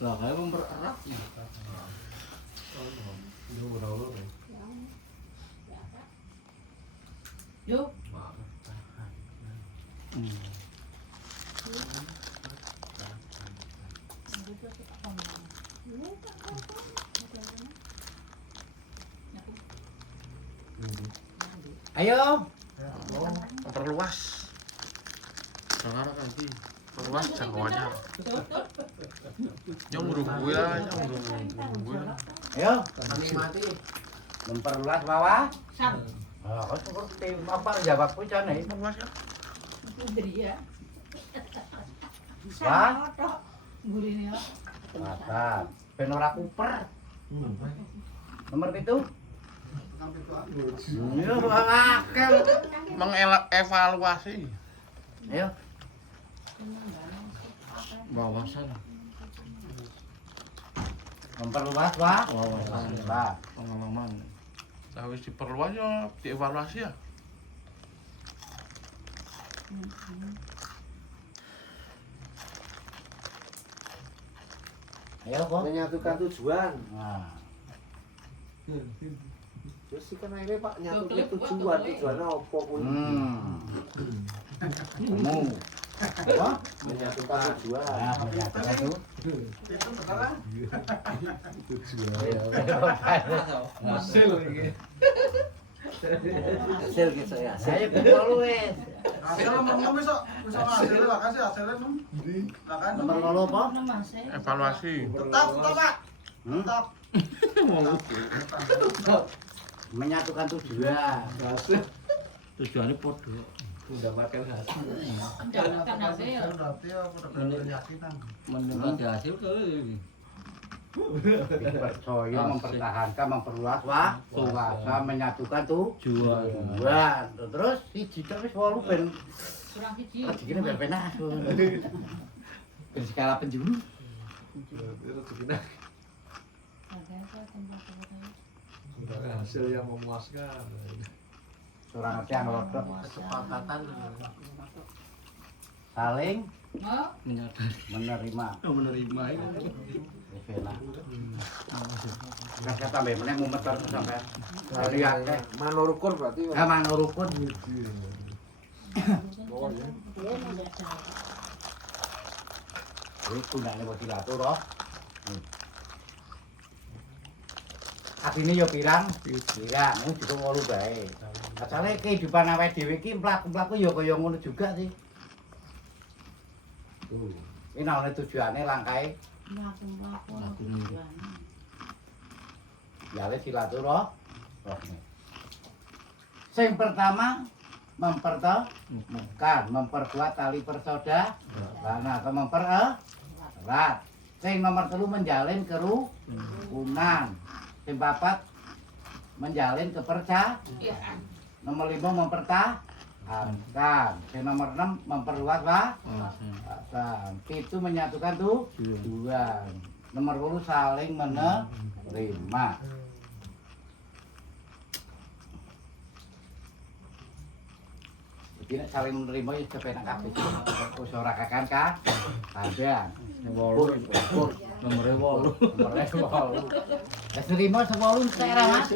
Lah kayak mempererat. Yuk. Ayo. Perluas. Jangan lagi. Perluas jangkauannya. Yang urung gue lah, yang urung gue. Ayo. Menikmati. Memperluas bawah. Sam. Ah, kok seperti apa jawab ku jane? Perluas ya. Iya. Wah. Gurine kok. Mantap. Ben ora kuper. Nomor 7. Yo akeh. Mengevaluasi. Ayo. Wawasan. Memperluas, Wah. Wawasan. Wah. Pengalaman. Habis diperluas ya, dievaluasi ya. Ayo kok. Menyatukan tujuan. Nah. Terus sih kan akhirnya Pak nyatukan tujuannya apa kuwi? Kamu. Apa? Menyatukan tujuan. Nah, menyatukan tuh. Itu beneran? Hasil iki. Hasil gitu ya. Saya kumpul wes. Hasil ngomong bisa hasilnya lah kasih hasilnya nom. Lah kan Nomor lolo apa? Evaluasi. tetap Pak. Hmm? Tetap. Menyatukan tujuan. Tujuannya podo. Mendapatkan hasil. Mendapatkan hasil. Berarti ya udah keyakinan. Mendapatkan hasil ke Percaya mempertahankan, memperluas wah, kuasa menyatukan jual. tujuan. Terus siji tok wis 8 ben Kurang siji. rezekine ben penak. Ben skala penjuru. Hasil yang memuaskan. Ora ngerti ngelodok Kesepakatan saling Mau? menyadari menerima. menerima itu. Wis enak. Kasih tambah meneh mumet terus sampai dari akeh. Mano rukun berarti. Ka manut rukun. Oh ya. Kuwi gunane buat diatur, Atine yo pirang? Pirang, mung ditu 8 bae. Asale kehidupan awake dhewe iki mlaku-mlaku ya kaya ngono juga sih. Ini namanya tujuannya langkai ya wis silaturahmi. Sing pertama mempertemukan, memperkuat tali persaudaraan atau mempererat. Sing nomor 3 menjalin kerukunan. Sing 4 menjalin kepercayaan. Nomor 5 mempertahankan. Sing nomor 6 memperluas wawasan. Itu menyatukan tujuan. Nomor 10 saling menerima. Jadi saling menerima ya kepenak kabeh. Wis ora kakan kadang. Nomor 8. Nomor 8. Wis nerima 10 tek ra Mas.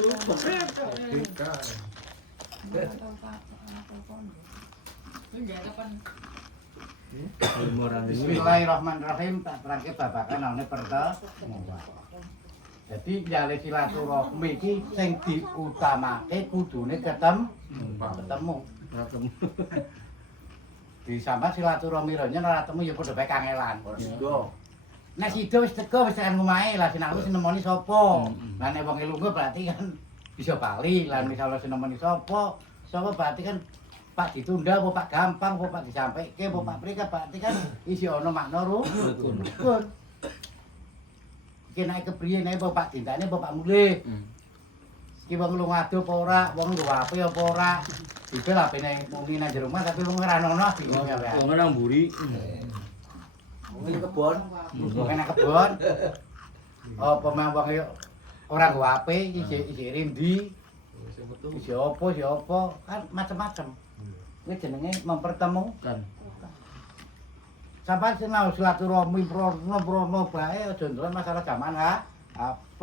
Bismillahirrahmanirrahim. Tak terangke babakan ana pertemuan. Jadi jale silaturahmi iki sing diutamake kudune ketemu. Di sampean silaturahmi rene ora ketemu ya padha bae kangelan. Yo. Nek sida wis teko wis tekan omahe lah sinau wis nemoni sapa. Lah nek wong lunga berarti kan bisa bali. Lah misalnya sing nemoni sapa? Sapa berarti kan Pak ditunda apa Pak gampang apa Pak disampaike apa Pak prika berarti kan isi ana makna rukun. Iki nek kepriye nek Pak dintane apa Pak mulih. Iki wong lunga ado apa ora, wong nggo ape apa ora. Iki lah bene muni nang jero omah tapi wong ora ono bingung ya. Wong nang mburi. Wong kebon, wong nang kebon. Apa mah wong ora nggo ape isi rindi. Siapa kan macam-macam. Kuwi jenenge mempertemukan. sampean sinau silaturahmi prono bae aja ndelok masalah jaman HP.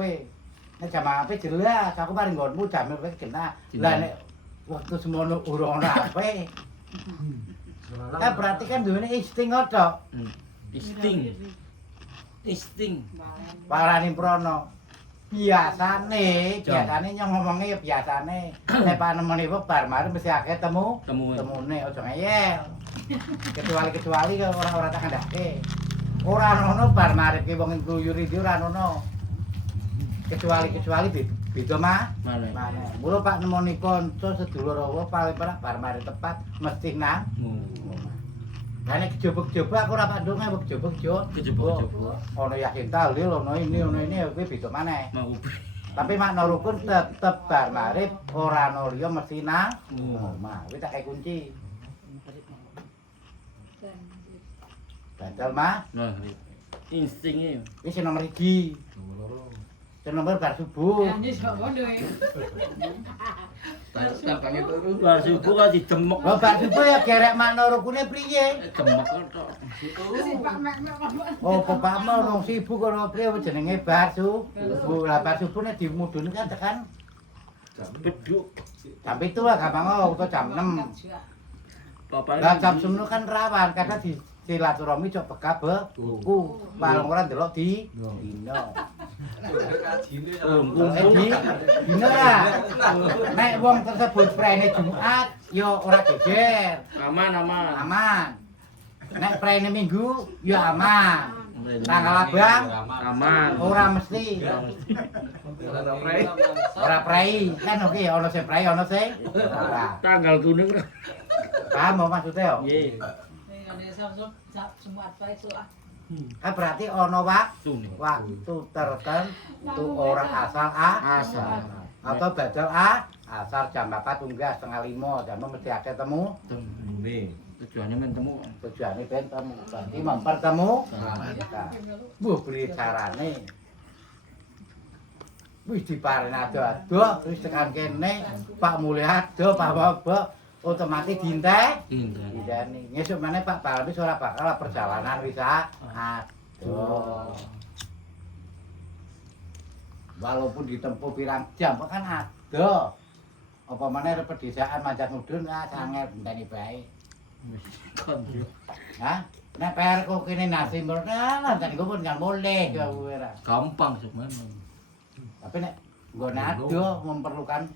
Nek jaman HP jelas aku paling nggonmu jaman kowe kena. Lah nek waktu semono urung ana HP. Kan berarti kan duwene insting tok. Insting. Parani prono. Biasane nyong ngomongnya ya biasane nek panemone bar mari mesti akeh temune aja ngeyel. Kecuali orang-orang tak kandhake. Ora ono bar mari ki wong gluyur iki ora ono. Kecuali beda maneh. Mula Pak nemoni kanca sedulur Allah paling perak bar mari tepat mesti nang. Lah nek kejaba-kejaba aku ora pak ndonga kejaba-kejaba. Ono yakin tahlil, ono ini kuwi beda maneh. Tapi makna rukun tetep bar marip ora ono liya mesti nang omah. Kuwi tak kae kunci. Badal mah. Nah, instingnya. Wis nomor 1. Nomor bar subuh. Ya wis kok ngono ya. Tampangnya turu. Bar subuh kan didemek. Lho bar subuh ya gerek makna rukune priye? Demek tok. Oh, Pak mau nang sibuk karo priye jenenge bar subuh. Lah bar subuh nek dimudhun kan tekan Beduk. jam 7 lah gampang utawa jam 6. Lah jam 9 kan rawan kadang di silaturahmi cok bekab buku. Paling ora ndelok di dino. Dino ya. Nek wong tersebut prene Jumat ya ora geger. Aman. Nek prene Minggu ya aman. Tanggal abang aman. Ora mesti. Ora prei. Kan oke ono sing prei ono sing ora. Tanggal kuning. Paham maksudnya yo? Nggih. Semua apa itu ah. Berarti ono waktu Nih. tertentu orang asal atau badal asal jam 4 unggas setengah 5 jam mesti akeh temu. Tujuannya men temu. Tujuane ben temu. Berarti mempertemu. Mbuh beli carane. Wis dipareni ado-ado wis tekan kene Pak Mulya ado Pak Bobok otomatis dinteni. Ngesuk meneh Pak Balmis ora bakal perjalanan wis adoh. Walaupun ditempuh pirang jam kan adoh. Apa meneh arep pedesaan manjat mudhun sanget ngenteni bae. Hah? Nek PR kok kene nasi mrene lan tadi pun kan boleh kowe ora. Gampang sebenarnya. Tapi nek nggone adoh memerlukan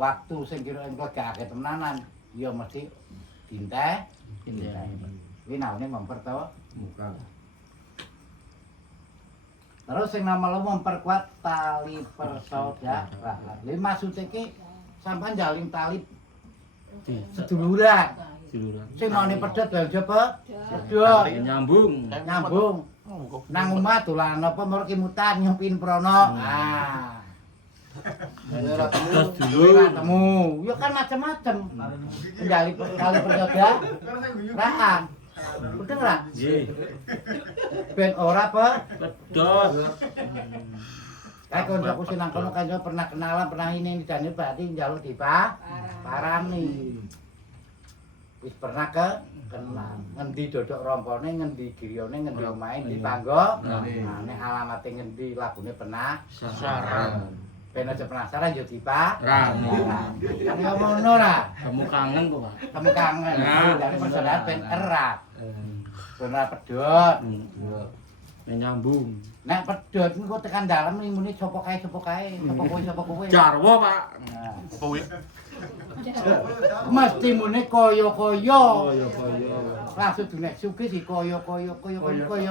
waktu sing kira engko gak akeh tenanan ya mesti dinteh. Kuwi naune mempertawa muka. Terus sing namanya memperkuat tali persaudaraan. Lha maksud iki sampean jalin tali seduluran. Sing maune pedhot lha coba pedhot Nyambung. Nang omah dolan apa mrene kimutan nyopin prono. Ora temu. Ya kan macam-macam. Menjali kali persaudaraan. Betul ora? Nggih. Ben ora Pedhot. Kayak koncoku sing nang kono kanca pernah kenalan, pernah ini jane berarti njaluk diparani. Wis pernah kenal. Ngendi dodok rompone, ngendi grione, ngendi omahe, ngendi panggo. Nah, nek alamate ngendi lagune penasaran. Ben aja penasaran yo diparani. Kan yo ngono ra. Kamu kangen kok, Pak. Kamu kangen. Jadi persaudaraan ben erat. Ben ora pedhot. Nyambung. Nek pedhot niku tekan dalem muni sapa kae. Sapa kowe. Jarwo, Pak. Apa kuwi? Mesti muni kaya-kaya. Langsung dunek sugih si kaya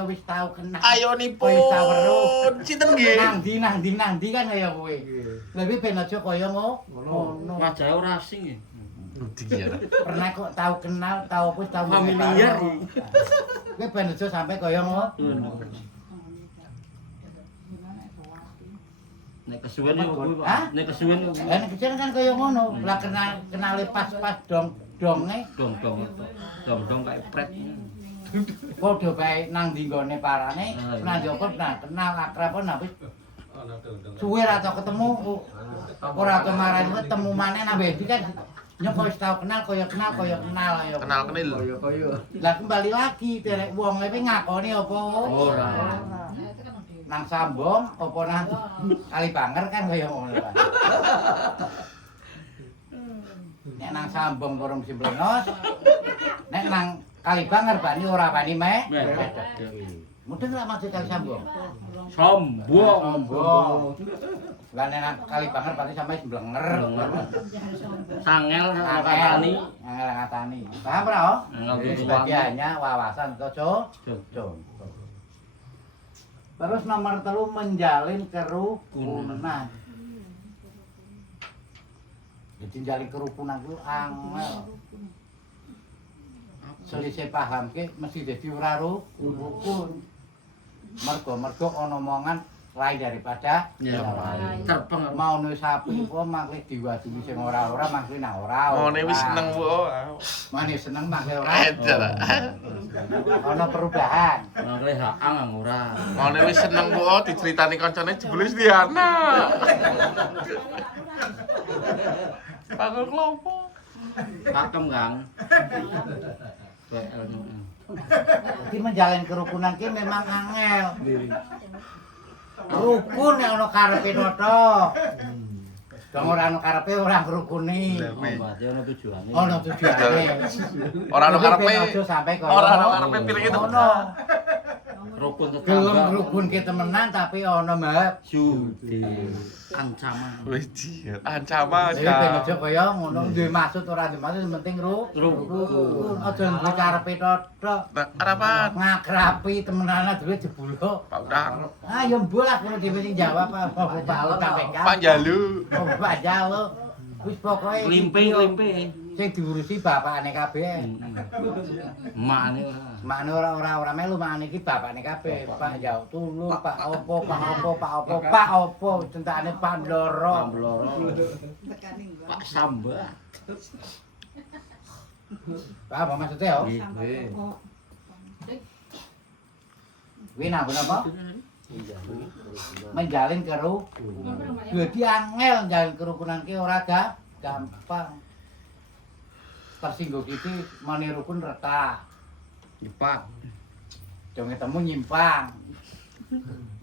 wis tau kenal. Ayonipun. Wis tau weruh. Sinten nggih? Nang ndi kan kaya kowe. Lha iki ben aja kaya ngono. Wajahe ora asing ya. Pernah kok tau kenal, tau wis tau Familiar. Kowe ben aja sampe kaya ngono. Nek kesuwen yo kuwi, Pak. Nek kesuwen yo. Lah nek kecil kan kaya ngono. Lah kenale pas-pas donge. Dong kae pret. Padha bae nang ndi nggone parane, nang njaba kenal akrab nang wis suwe ra tau ketemu. Ora tau marani ketemu maneh nang Bendi kan Nyok wis tau kenal ayo. Kenal kenil. Koyo-koyo. Lah kembali lagi derek wong lewe ngakoni apa? Ora. Itu kan udah. Nang Sambong apa nang Kalibanger kan kaya ngono Pak. Nek nang Sambong kurang mesti blenos. Nek nang Kalibanger bani ora bani mek. Mudeng ra maksud kali Sambong. Sombong. Sambong. Lah nek nang Kalibanger berarti sampe blenger. Sangel ngatani. Angel ngatani. Paham ora? Angel Sebagiannya wawasan atau contoh. Terus nomor 3 menjalin kerukunan. Jadi menjalin kerukunan itu angel. Selisih paham ke mesti dadi ora rukun. Mergo ana omongan lain daripada Ya, terpengaruh. mau nulis sapi apa maklih diwaduli sing ora-ora maklih nang ora. Ngene wis seneng bu. Mane seneng maklih ora. Edan. Ana perubahan. Maklih haang ora. Ngene wis seneng bu diceritani kancane jebule wis Diana. Aku kelompok. Pakem, Kang. Jadi menjalin kerukunan ki memang angel. Rukun nek ana karepe tok. Dong ora ana karepe ora ngrukuni. Berarti ono tujuane. Ono tujuane. Ora ono karepe. Aja sampai kono. Ora ono karepe pilih itu. Ono. Rukun Gelem tetangga. rukun ki temenan tapi ono mbak. Judi. Ancaman. Wis jiat. Ancaman Jadi ben aja kan. kaya ngono duwe maksud ora duwe maksud penting rukun. Aja duwe karepe tok. Nah, harapan. Ngakrapi temenan duwe jebulok. Pak Udang. Ah ya mbolah kuwi dhewe sing jawab apa Pak KPK. Pak Jalu. Oh, Pak Jalo. Wis pokoke Limpe. sing diurusi bapakane kabeh. Emakne ora. Makne ora melu makne iki bapakne kabeh. Pak Jauh tulung, Pak opo, centane Pak Ndoro. Pak Samba. Pak apa maksudnya yo? Nggih. Kuwi napa? Menjalin kerukunan. Dadi angel njalin kerukunan ki ora gampang. Tersinggung iki mani rukun retak. Nyepak. Dong ketemu nyimpang.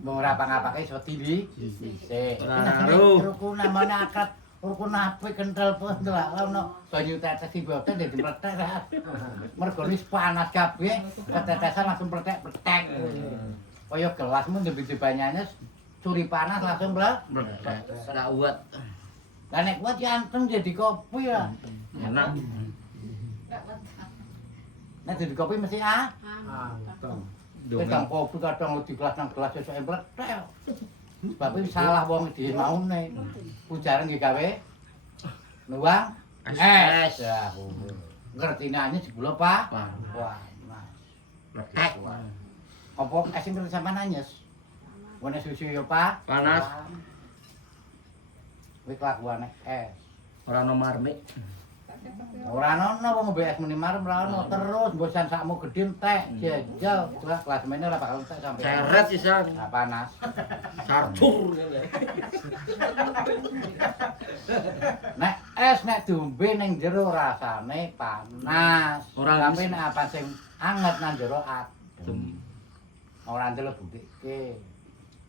Mau ngapa-ngapake iso tili. Sik. Kerukunan mana akad rukun apik kental pun delak ono banyu tetes boten dadi meletek. Mergo wis panas kabeh, ketetesan langsung meletek-meletek. Kaya gelasmu ndek banyaknya curi panas langsung meletek. Ora uwet. Lah nek kuat ya anteng jadi kopi ya. Enak. Nek jadi kopi mesti Kadang kopi kadang di gelas nang gelas esuk meletek. Sebab salah wong dhewe maune. Pujaran nggih gawe nuwang es. Ya, ngertinane jebul Pak. Wah, Mas. Meletek. Apa es sing sampean anyes? Wene susu yo, Pak. Panas. Kuwi kelakuane es. Ora ono marmik. Ora ono wong ngombe es muni marem ora ono terus bosan sakmu gedhe entek jejel kelas mene ora bakal entek sampe. Seret sisan. Nah, panas. Sarcur ngene. Nek es nek diombe ning jero rasane panas. Ora Tapi nek apa sing anget nang jero adem. Ora ndelok budikke.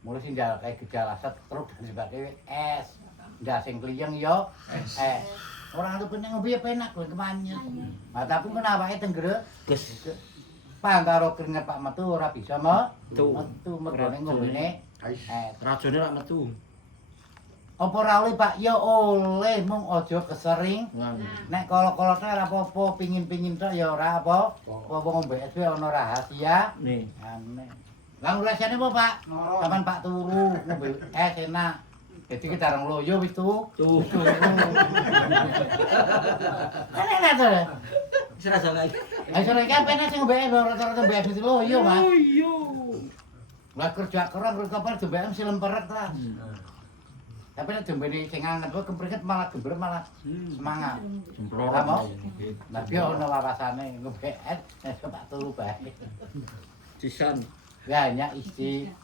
Mulai sing kayak gejala stroke dan sebagainya es. Ndak sing kliyeng yo es. Orang itu punya ngombe penak kuwi kemanyet. Nah, tapi kan awake tenggere Ges. pantaro keringet Pak metu ora bisa Tuh. metu mergone ngombene es. Rajane rak metu. Apa ora oleh Pak? Ya oleh, mung aja kesering. Nek kala-kalane ora apa-apa, pingin-pingin tok ya ora apa. Apa ngombe es ana rahasia. Nih. Aneh. Lah rasane apa, Pak? Sampeyan Pak turu ngombe es enak. Jadi kita orang loyo wis tuh. Tuh. Enak to. Wis rasa lagi. Ayo sore iki penak sing ngombe rata-rata mbek mesti loyo, Mas. Loyo. Lah kerja keras kok kapal jembek mesti lemperet ta. Tapi nek jembene sing anget kok kempriket malah gembrem malah semangat. Jemplor. Kamu? Lah dia ono wawasane ngombe es nek Pak turu bae. Sisan. Banyak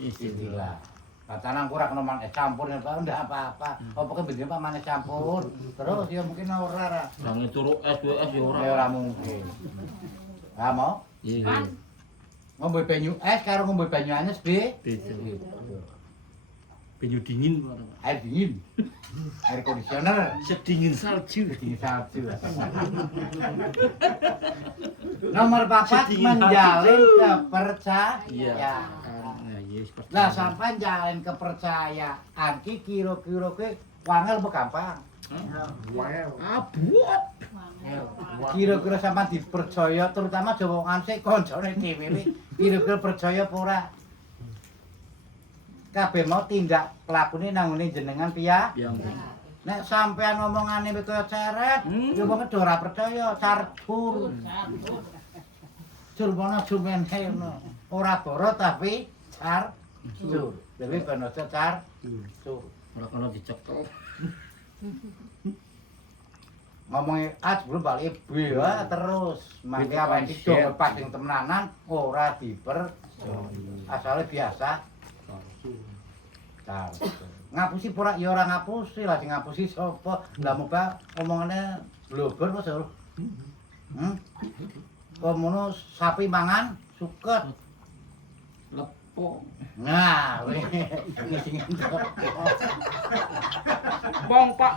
istilah. Tanang kurang kena manis campur ndak apa-apa. Apa ke benjing Pak manis campur. Terus ya mungkin ora ra. Nang turu es ya ora. Ya ora mungkin. Ha mau? Iya. Ngombe banyu es karo ngombe banyu anyes be. Beda. Banyu dingin. Air dingin. Air conditioner. Sedingin salju. Dingin salju. Nomor 4 Sedingin menjalin salju. kepercayaan. Iya. Nah, iya seperti. Lah sampean jalin kepercayaan ki kira-kira kuwi wangel apa gampang? Abot. Kira-kira sampean dipercaya terutama jawongan sik kancane dhewe iki kira-kira percaya apa ora? Kabeh mau tindak lakune nangune jenengan piye? Yang Nek sampean ngomongane wis kaya ceret, yo wong ora percaya, carpur. Curbono cumen ngono. Ora boro tapi carpur. Dewe banosa carpur. ora kena dicekel. Ngomongin A sebelum balik B ya terus. Mangke awake iki do lepas sing temenanan ora asale biasa. Ngapusi pura ya ora ngapusi lah sing ngapusi sapa? Lah muga omongane blobor apa sih? Komono sapi mangan suket. Lepo. Nah, sing Bong, Pak.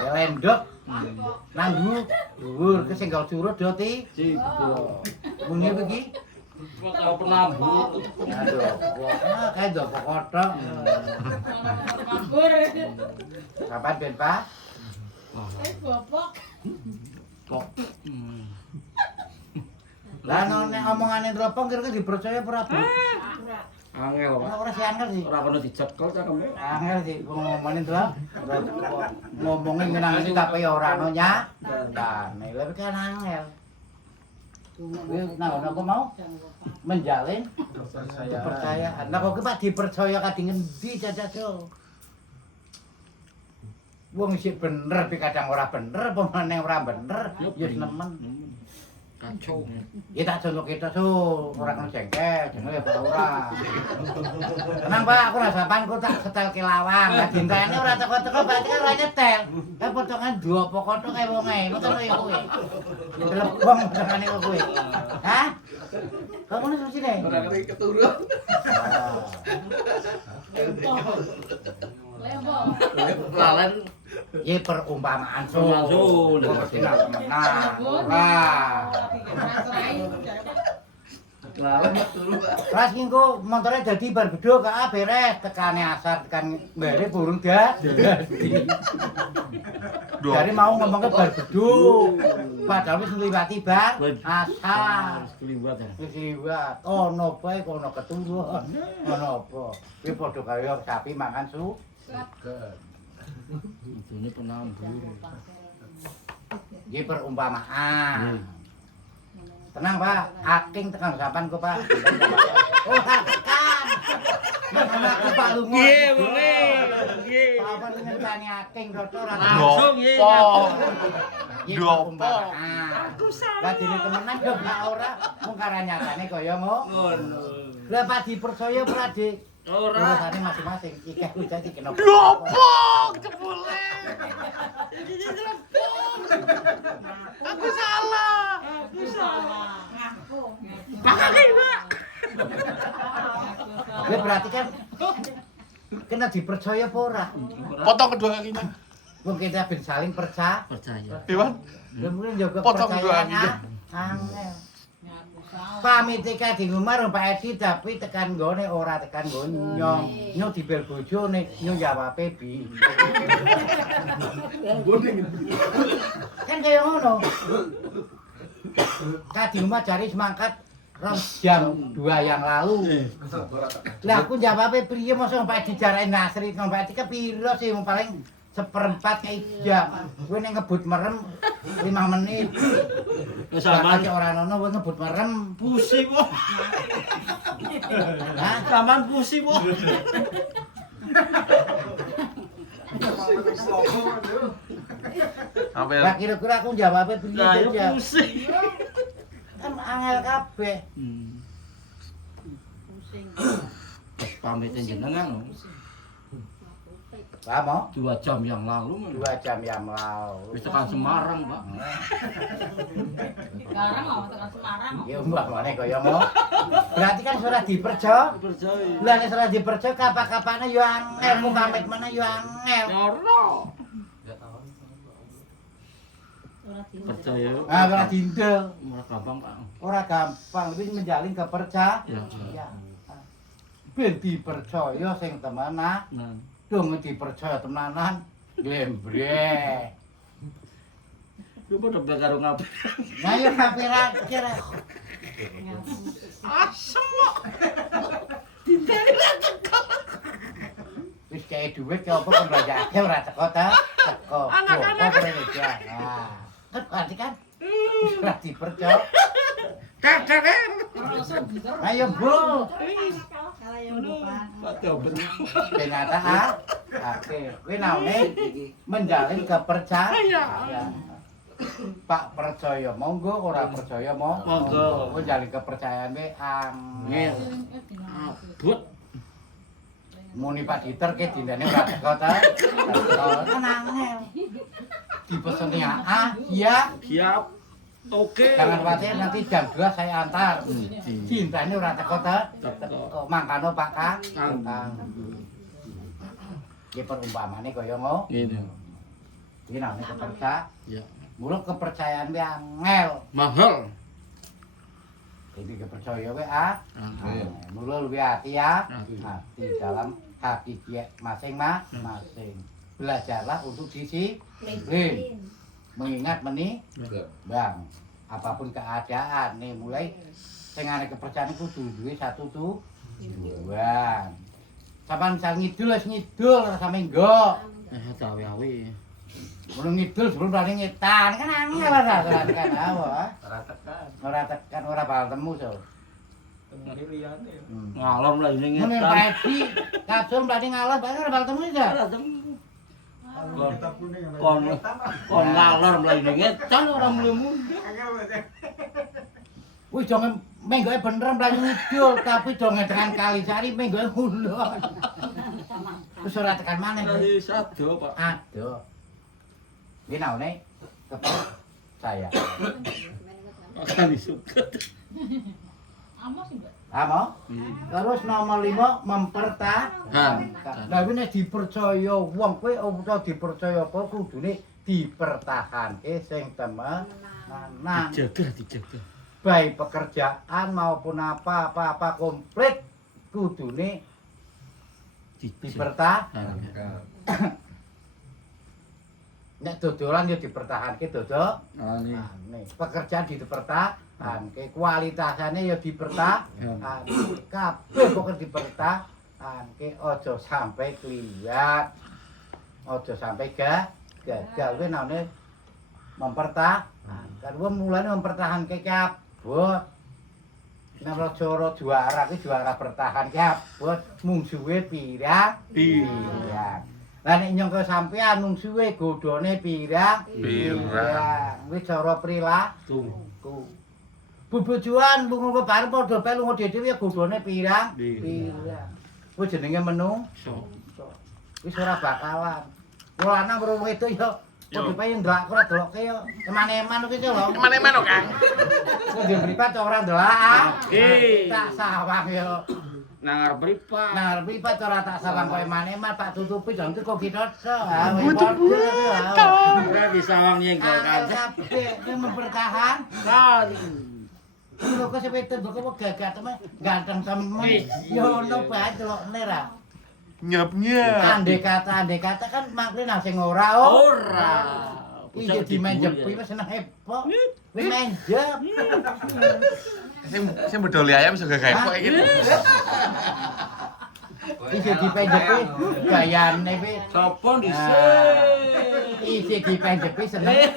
lendok. Nanggu dhuwur ke sing gawe curut yo ti. Muni iki Kok penambut. aduh, wah kae do kotok. Nganggur. Kapan ben, Pak? Bopok. Kok. Lah nek omongane telepon kira-kira dipercaya apa ora, Bu? Angel, Pak. Ora sih angel sih. Ora kena dicekel cakeme. Angel sih ngomongin telepon. Ngomongin ngenangi tapi ora ono nya. Nah, lha kan angel. Nah, apa mau? Menjalin kepercayaan. Nah, kok Pak dipercaya kadang ngendi cacaco? Wong sik bener tapi kadang ora bener, apa meneh ora bener, ya nemen. Kacau. Ya tak jonok kita ora kena jengkel, jenenge ya ora. Tenang Pak, aku rasapan ku tak setel ke lawang. Lah dintene ora teko-teko berarti kan ora nyetel. Lah potongan dua pokok kae wonge, ngono kaya kowe. Telepon potongane kok kowe. Hah? Kok ngono susine? Ora kena keturun. Lalen Ya perumpamaan Sul. Nah, wah. Lawan turu, Pak. Terus engko montore dadi bar bedho ka beres tekane asar tekan mbere burung dadi. Dari mau ngomongke bar bedho. Padahal wis ngliwati bar asar. harus keliwat ya. Wis liwat. Ono bae kono keturun. Ono apa? Kuwi padha kaya sapi mangan Ini penambut. Iki perumpamaan. Tenang Pak, aking tekan sapan kok Pak. Oh tekan. Aku Pak lunga. Nggih, boleh. Nggih. Apa ngenteni aking rada ora. Langsung nggih. Iki perumpamaan. Aku salah. Lah dene temenan yo gak ora mung karo nyatane kaya ngono. Lah Pak dipercaya ora Dik? Ora. Urusane masing-masing. Iki aku jadi kena. Lopong jebule. Aku salah. Ngaku. Makasih, Pak. Lah berarti kan kena dipercaya apa ora? Potong kedua kakinya. Wong kita ben saling percaya. Percaya. Iwan. Lah mungkin jaga Potong kepercayaan. dua Angel. Ngaku salah. Pamit iki di rumah Pak Edi tapi tekan nggone ora tekan nggon nyong. Nyong dibel bojone, nyong jawabe bi. Kan kaya ngono. Kadi rumah cari semangkat jam 2 yang lalu. Lah aku jawabe priye mosok Pak Edi jarain Nasri nang Pak Edi kepiro sih paling seperempat kayak jam. Kowe nek ngebut merem 5 menit. Wis sampean Ora ono kowe ngebut merem. pusing kok. Hah? Sampean pusing kok. Apa Lah ya? kira-kira aku jawabe priye Lah yo Jam? pusing. Kan angel kabeh. Pusing. pamitin jenengan. Pak mau 2 jam yang lalu. 2 jam yang lalu. Wis tekan Semarang, Pak. Sekarang mau tekan Semarang. Ya mbah mane kaya mau. Berarti kan surat diperjo. Percaya. Lah nek surat diperjo kapan-kapane yo angel, mung pamit mana yo angel. Ora. Percaya. Ah ora dindel. Ora gampang, Pak. Ora gampang, tapi menjalin kepercayaan. Ya. Ben dipercaya sing temenan. Nah. Dong dipercaya temenanan glembrek. Lu padha bae karo ngapa? Nah yo kapir-kapir. Asem kok. Wis kaya dhuwit kaya apa pembayarannya ora teko ta? Teko. Anak-anak ya. Nah, kan berarti kan wis ora dipercaya. Ayo, Bro. Pak Dober. Ternyata oke, kowe naune menjalin kepercayaan. Pak percaya monggo, ora percaya Monggo. Menjalin kepercayaan we angel. Abot. Muni Pak Diter ke dindane ora teko ta? Teko kan angel. Dipeseni iya. Siap. Oke. Jangan khawatir nanti jam 2 saya antar. Cintane ora teko ta? Teko. Mangkano Pak Kang. Iki perumpamane kaya ngono. Gitu. Iki namanya kepercayaan. Ya. Mula kepercayaan we angel. Mahal. Jadi kepercaya we mula luwih hati ya. Hati dalam hati dia masing-masing. Belajarlah untuk disiplin. Mengingat Bang, apapun keadaan nih mulai sing ana kepercayaan kudu duwe satu tujuan. Sampeyan misal ngidul wis ngidul ora sampe nggo. Cawe-awe. Mulung ngidul sebelum berani ngetan kan angel ora tekan apa. Ora tekan ora bakal temu so. Ngalor lah ini Mune ngetan. pedi kasul berani ngalah bakal ora bakal temu ya. Ora temu. Kon ngalor lah ini ngetan ora mulu-mulu. Wis jangan menggoe bener mlayu ngidul tapi jangan tekan Kalisari menggoe ngulon. Wis ora tekan maneh. Dari sado, Pak. Aduh. Iki naone saya. Akan disuket. Amos sih, Mbak. Amo? Terus nomor 5 mempertahankan. Lah kuwi nek dipercaya wong kowe utawa dipercaya apa kudune dipertahanke sing temenan. Dijaga. Baik pekerjaan maupun apa komplit kudune dipertahankan. Nek dodolan ya dipertahanke dodol. Pekerjaan dipertahanke, kualitasane ya dipertahanke. Kabeh pokoke dipertahanke, aja sampai kliwat. Aja sampai gagal kuwi namane mempertahankan. Wong mulane mempertahanke kabeh. Nek cara juara kuwi juara bertahan kabeh, mungsuhe pirang. Lah nek nyangka sampean mungsuhe godhone pirang. Kuwi cara perilaku. Bubujuan lunga bareng padha bae lunga dhewe ya godhone pirang. Kuwi jenenge menungso. Wis ora bakalan. Wong lanang karo wong wedok ya padha bae ndelok ora delokke ya. Eman-eman kuwi lho. Eman-eman Kang. Kuwi mripat ora ndelok. Tak sawang ya. Nang arep mripat. Nah, mripat ora tak sawang koyo eman-eman Pak tutupi jam kok kitotso. Ora disawang nyenggol kan. Kabeh iki mempertahankan. Lho kok sepeda kok gagat temen ganteng temen. Yo ono bae delokne ra. Nyap-nyap. Andai kata kan makne nang sing ora. Iki dimenjepi wis seneng heboh. Wis menjep. Sing bedol ayam juga gawe kok iki. Iki dipenjepi gayane kuwi. Sopo dhisik? Iki dipenjepi seneng.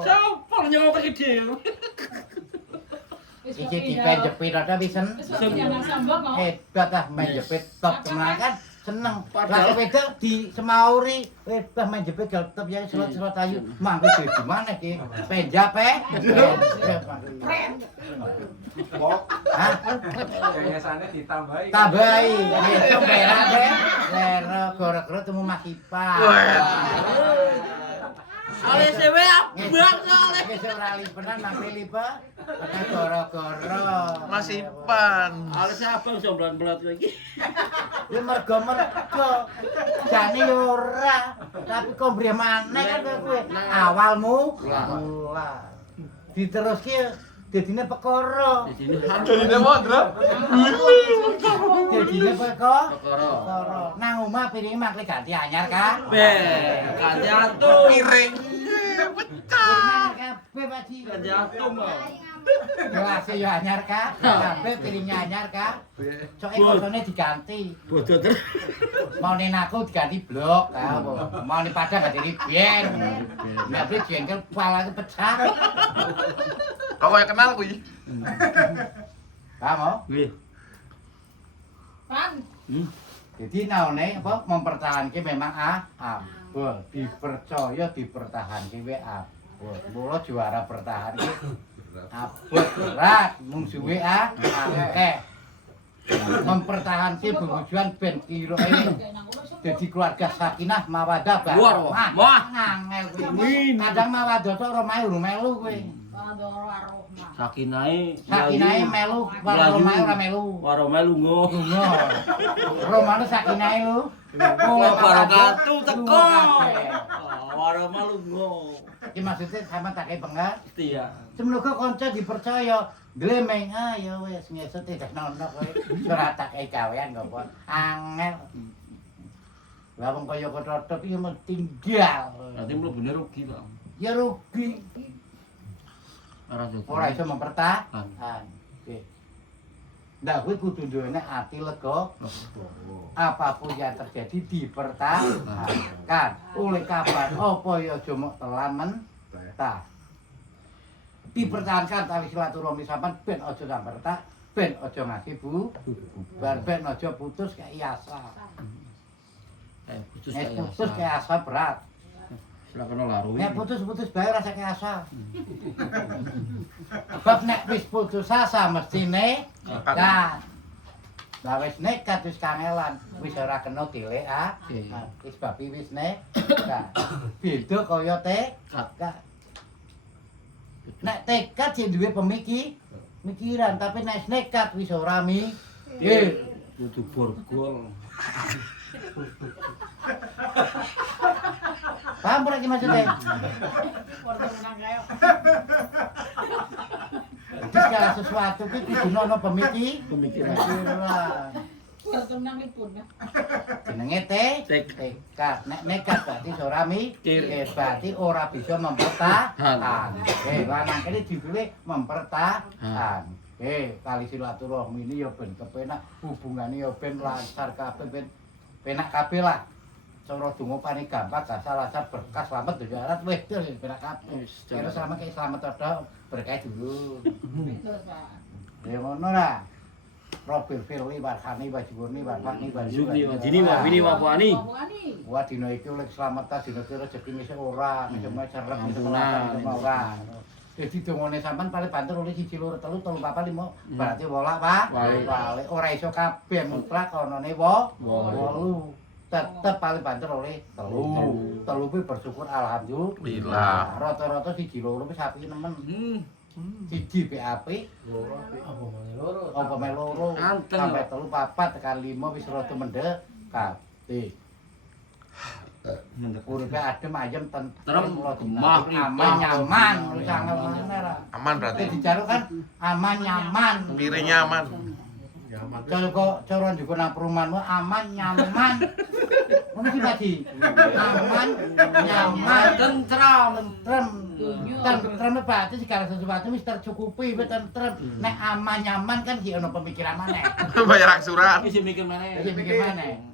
Sopo nyawa iki dhewe? Iki dipenjepi rada wis seneng. Yang sambok kok. Hebat ah menjepit top tenan kan seneng. Padahal- Lah wedok di semauri, bah main jepit tetep ya selot-selot ayu. Mangke dadi maneh ki. Penjap Hah? Yayasannya ditambahi. Tambahi, besok merah deh. Lero gara-gara temu Mas Ipa. Ale sewe abang soalnya. Wis ora lipenan Mas Filipa. Tekan gara-gara Mas Ipan. Ale se abang somblan belat lagi. Ya mergo-mergo. Jane yo ora, tapi kok mrih maneh kan kowe. Awalmu mula. Diteruske dadine perkara. Di sini Jadi modro. Dadine perkara. perkara. Nang omah piringe makli ganti anyar kan? Be, ganti atung. Piring. Piringan kabeh Pak Ji. Ganti atung. Gelasé yo anyar kan? Kabeh piringe anyar kan? Soke kosone diganti. Bodoh terus. Mau ning aku diganti blok ka apa. Mau ning Padang ganti riben. Nek beli jengkel palane pecah. Kok koyo kenal kuwi? Kamu? Wih. Pan. Jadi naone apa mempertahankan memang abot, dipercaya dipertahankan we abot. Mula juara bertahan ki abot berat mungsuhe akeh. Mempertahankan pengujuan ben kira jadi keluarga sakinah mawadah Luar, wah. ngangel kuwi. Kadang mawadah tok ora melu kuwi. Padoro aroma. Sakinae. Sakinae melu, waromane ora melu. Warome lunga. Lunga. Romane sakinae lu. Oh, barokatu teko. kabeh. Warome lunga. Iki maksudnya sama tak kei pengat. Iya. Semoga kanca dipercaya. Glemeng ayo wis ngesut tidak nono kowe. Ora tak kei gawean kok. Angel. Lah wong kaya kotot iki mung tinggal. Berarti mlebune rugi kok. Ya rugi. Ora jadi. Ora iso mempertahankan. Oke. Ndak kuwi kudu duwene ati lega. Apapun yang terjadi dipertahankan. Oleh kapan apa ya aja mok telan mentah. Dipertahankan tali silaturahmi sampean ben aja samper tak, ben aja ngasih ben aja putus kayak asa. Putus Nek kaya putus kayak asa berat. Silakan laru. Nek putus bae rasa kayak asa. Sebab nek wis putus asa mestine kan. Lah wis nekat wis kangelan, wis ora kena tilek wis babi wis nekat. Beda kaya tekad. Nek tekad sing duwe pemikiran, tapi nek nekat wis ora mikir. Kudu borgol. Paham ora iki maksudnya? Padoro menang kayo. Jadi segala sesuatu ki kudu ana Pemikiran. pemikiran. Padoro menang lipun. Jenenge tekad. Nek nekat berarti ora mikir, berarti ora bisa mempertahankan. Lanang kene dipilih mempertahankan. Kali silaturahmi ini ya ben kepenak, hubungane ya ben lancar kabeh, ben penak kabeh lah. Cara donga paling gampang gak salah berkah selamat dunya akhirat wis penak kabeh. Kira sama kayak selamat tok berkah dulu. Betul, Pak. Ya ngono lah. Robil Firly Warhani Wajibuni Warhani Zuni wajini wabini wabani. Wah dina iki oleh keselamatan dina iki rezeki wis ora, wis cerep wis Ampunan. ora. Dadi dongane sampean paling banter oleh 1 2 3 4 5 berarti wolak Pak. Wale ora iso kabeh mutlak anane 8. Tetep paling banter oleh 3. 3 kuwi bersyukur alhamdulillah. Rata-rata 1 2 wis apike nemen. Siji PAP, apa meloro, Anteng. sampai 3 4 tekan 5 wis rada mendekati. Uripe adem ayem tentrem gemah, aman nyaman wis angel-angel. Aman berarti. Dijaluk kan aman nyaman. Piringnya aman. Kalau kok cara njuk nang perumahanmu aman nyaman. Ngono ki Pak. Aman nyaman tentrem. Tentrem berarti segala sesuatu wis tercukupi, wis tentrem. Nek aman nyaman kan ki ono pemikiran maneh. Bayar angsuran. Iki mikir meneh. Iki mikir maneh.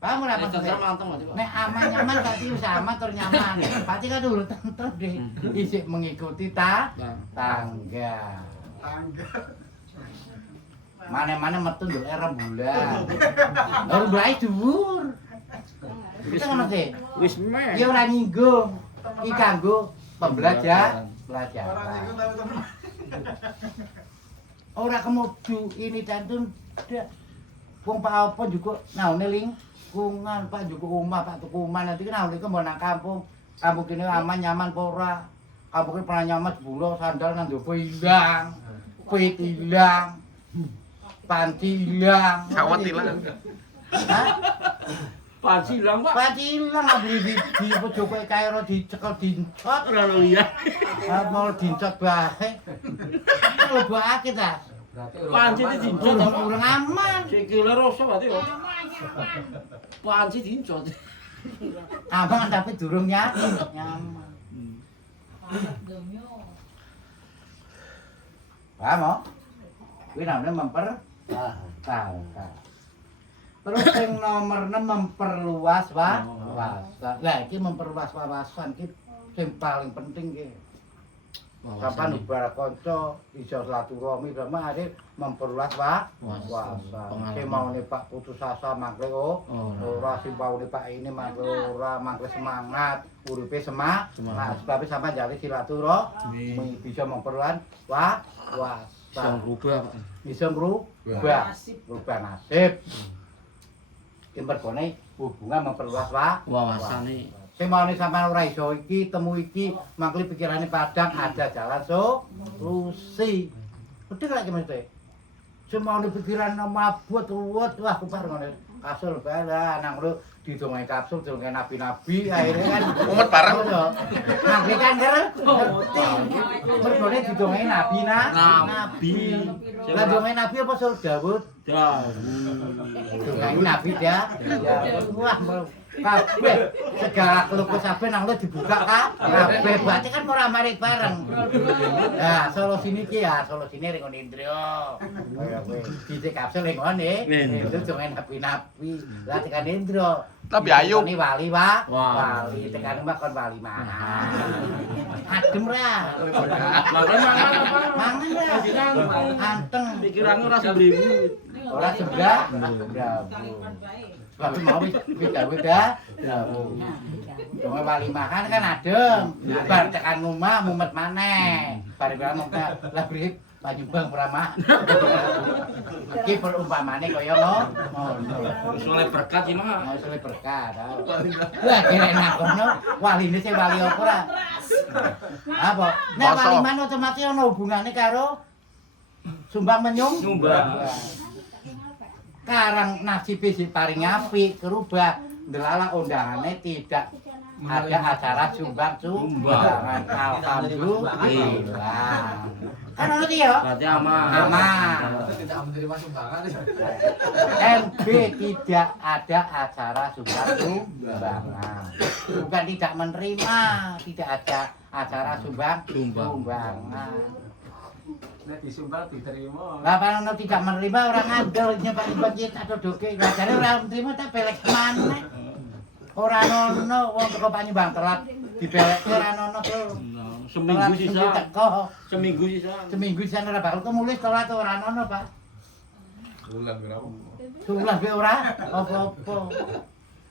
Paham ora Mas? Tentrem manteng berarti. Nek aman nyaman berarti wis aman tur nyaman. Berarti kan urut tentrem deh. Isik mengikuti tangga. Mane-mane metu ndelok rembulan. Rembulan dhuwur. Wis ngono sih. Wis meh. Iki ora nyinggung. Iki kanggo pembelajaran. Orang itu tapi temen. Ora kemudu ini tantun ndak. Wong Pak apa juga naone lingkungan, Pak juga omah, Pak tuku omah nanti kan naone mbok nang kampung. Kampung kene aman nyaman apa ora? Kampung kene pernah nyaman sebulan sandal nang njowo ilang. Pit ilang. Panci ilang. Sawat ilang. Hah? Panci ilang, Pak. Panci ilang abdi di pojoke kae ora dicekel dincot. Ora lihat. Mau dincot bae. Lebake ta. Panci dincot ta, Pak. Urang aman. Sikile rasa berarti, Pak. Aman. Panci dincot. Aman tapi durung nyaman. Domyo. Paham mo? Kuwi namanya tahu. Terus yang nomor 6 memperluas wawasan. Lah iki memperluas wawasan iki sing paling penting ki. Kapan ibarat kanca iso silaturahmi sama ade memperluas wawasan. Sing maune Pak putus asa mangke ora sing maune Pak ini mangke ora mangke semangat, uripe semangat. Sebab sampean jali silaturahmi bisa memperluas wawasan. Bisa berubah, Pak. Bisa berubah nasib. Ki mergone hubungan memperluas Wawasan iki. Sing maune sampean ora iso iki temu iki mangkli pikirane padang ada jalan solusi. Betul lagi mesti. Sing maune pikiran mabut ruwet wah kupar ngono. Kasul bae lah nang lu didongae kapsul didongae nabi-nabi akhirnya kan Umet bareng. Mangkli kan ngerti. Mergone didongae nabi. Lah didongae nabi apa sul Daud? Didongae nabi dia. Wah kabeh segala keluh kesah nang lu dibuka kabeh berarti kan ora mari bareng. Nah, solusine iki ya, solusine ring Indrio. Kaya kowe dicek kapsul ring ngene. Itu jangan nabi-nabi. Lah tekan Indrio. Tapi ayo. Ini wali wali tekan mbak kon wali mangan. Adem ra. Mangan ra. Anteng. Pikirannya ora sembriwut. Ora sebelah. Sebab mau wis beda-beda. Dong wali makan kan adem. Bar tekan omah mumet maneh. Bar bilang lah brip panyumbang prama. Iki perumpamane kaya ngono. Wis oleh berkat iki mah. Wis oleh berkat. Lah kene nakono waline sing wali apa ora? Apa? Nek wali man otomatis ana hubungane karo sumbang menyumbang. Karang nasibe si paring apik kerubah ndelala undangane tidak ada acara sumbangan. Alhamdulillah. Kan ngerti ya? Berarti aman. Tidak menerima sumbangan. MB tidak ada acara sumbangan. Bukan tidak menerima, tidak ada acara sumbangan. Nek disumbang diterima. Lah panano tidak menerima orang ngandel nyepak-nyepak cit atau doke. Lah jane ora menerima tak belek maneh. Ora ono wong teko panyumbang telat dibelekke ora ono to. Seminggu sisa. Teko. Seminggu sisa. Ora bakal kemulis telat ora ono, Pak. Bulan berapa? Sulah be ora apa-apa.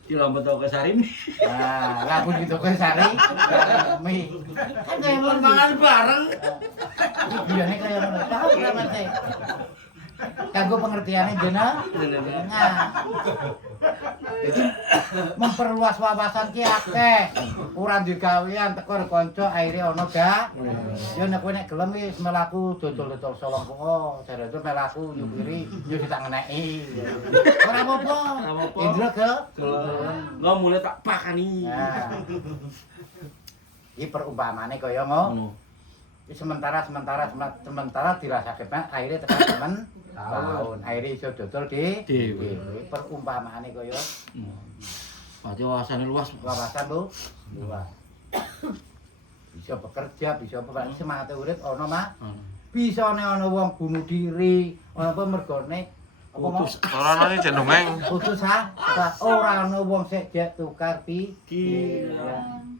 Dilompet ke Sari. Nah, lagu di toko sari. Mi. Kan kaya Mangan bareng. Biasanya kaya ngono. Tahu ora Mas? Kanggo pengertiane jenengan. Jadi memperluas wawasan ki akeh. Ora digawean teko kanca akhire ana ga. Ya nek kowe nek gelem wis melaku dodol-dodol solong kok. Jare itu melaku nyupiri yo tak ngeneki. Ora apa-apa. Indra ke. Nggak mulai tak pakani. Nah. Iki perumpamane kaya ngono. Sementara dirasake akhire tekan tahun. Akhire iso dodol dhewe. Perumpamane kaya Berarti wawasannya luas. wawasan lu luas. Bisa bekerja, bisa apa semangat urip ana mah. Bisa ana wong bunuh diri, ana apa mergone Putus Ora ana iki dongeng. putus ora ana wong sik jek tukar pikir.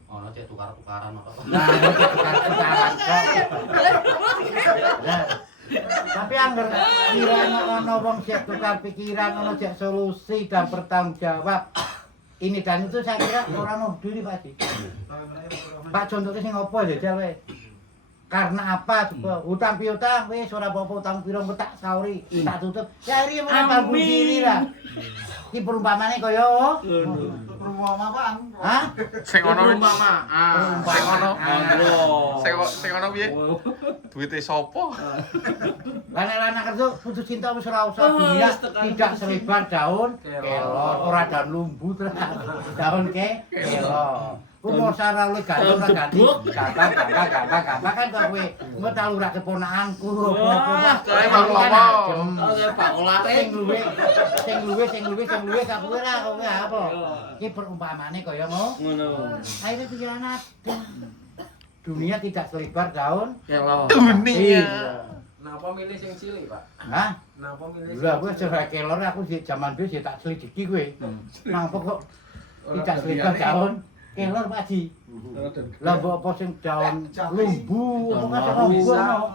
Ono cek tukar-tukaran apa. Nah, tukar-tukaran kok. Nah, Tapi anggar kiranya ono wong sik tukar pikiran, ono sik solusi dan bertanggung jawab. Ini dan itu saya kira orang nuh diri Pak Haji. Pak contohnya sing apa ya Jal weh? Karena apa coba? Utang piutang wis ora apa-apa utang pira tak sauri, tak tutup. Ya iki mung bangun diri lah. Iki perumpamane kaya Perumahan apaan? hah? Sing ono Sing ono. Perumpamaan. Sing ono piye? Duite sapa? Lah nek anak kerja putus cinta wis ora usah dunia tidak selebar daun kelor, ora daun lumbu terus daun kelor. Ku mau sara lu gantung ora ganti. Gampang kan kowe. Engko tak lurah keponakanku apa-apa. Kae Pak Lomo. Pak Olare. Sing luwe aku ora kowe apa. Iki perumpamane kaya Ngono. ayo pikiran adem. Dunia tidak selebar daun Kelor. Dunia. Napa milih sing cilik, Pak? Hah? Napa milih Lha kowe coba kelor aku di zaman dulu ya tak selidiki kowe. Napa kok tidak selebar daun kelor Pak Haji? Lah mbok apa sing daun lumbu apa kan ngono.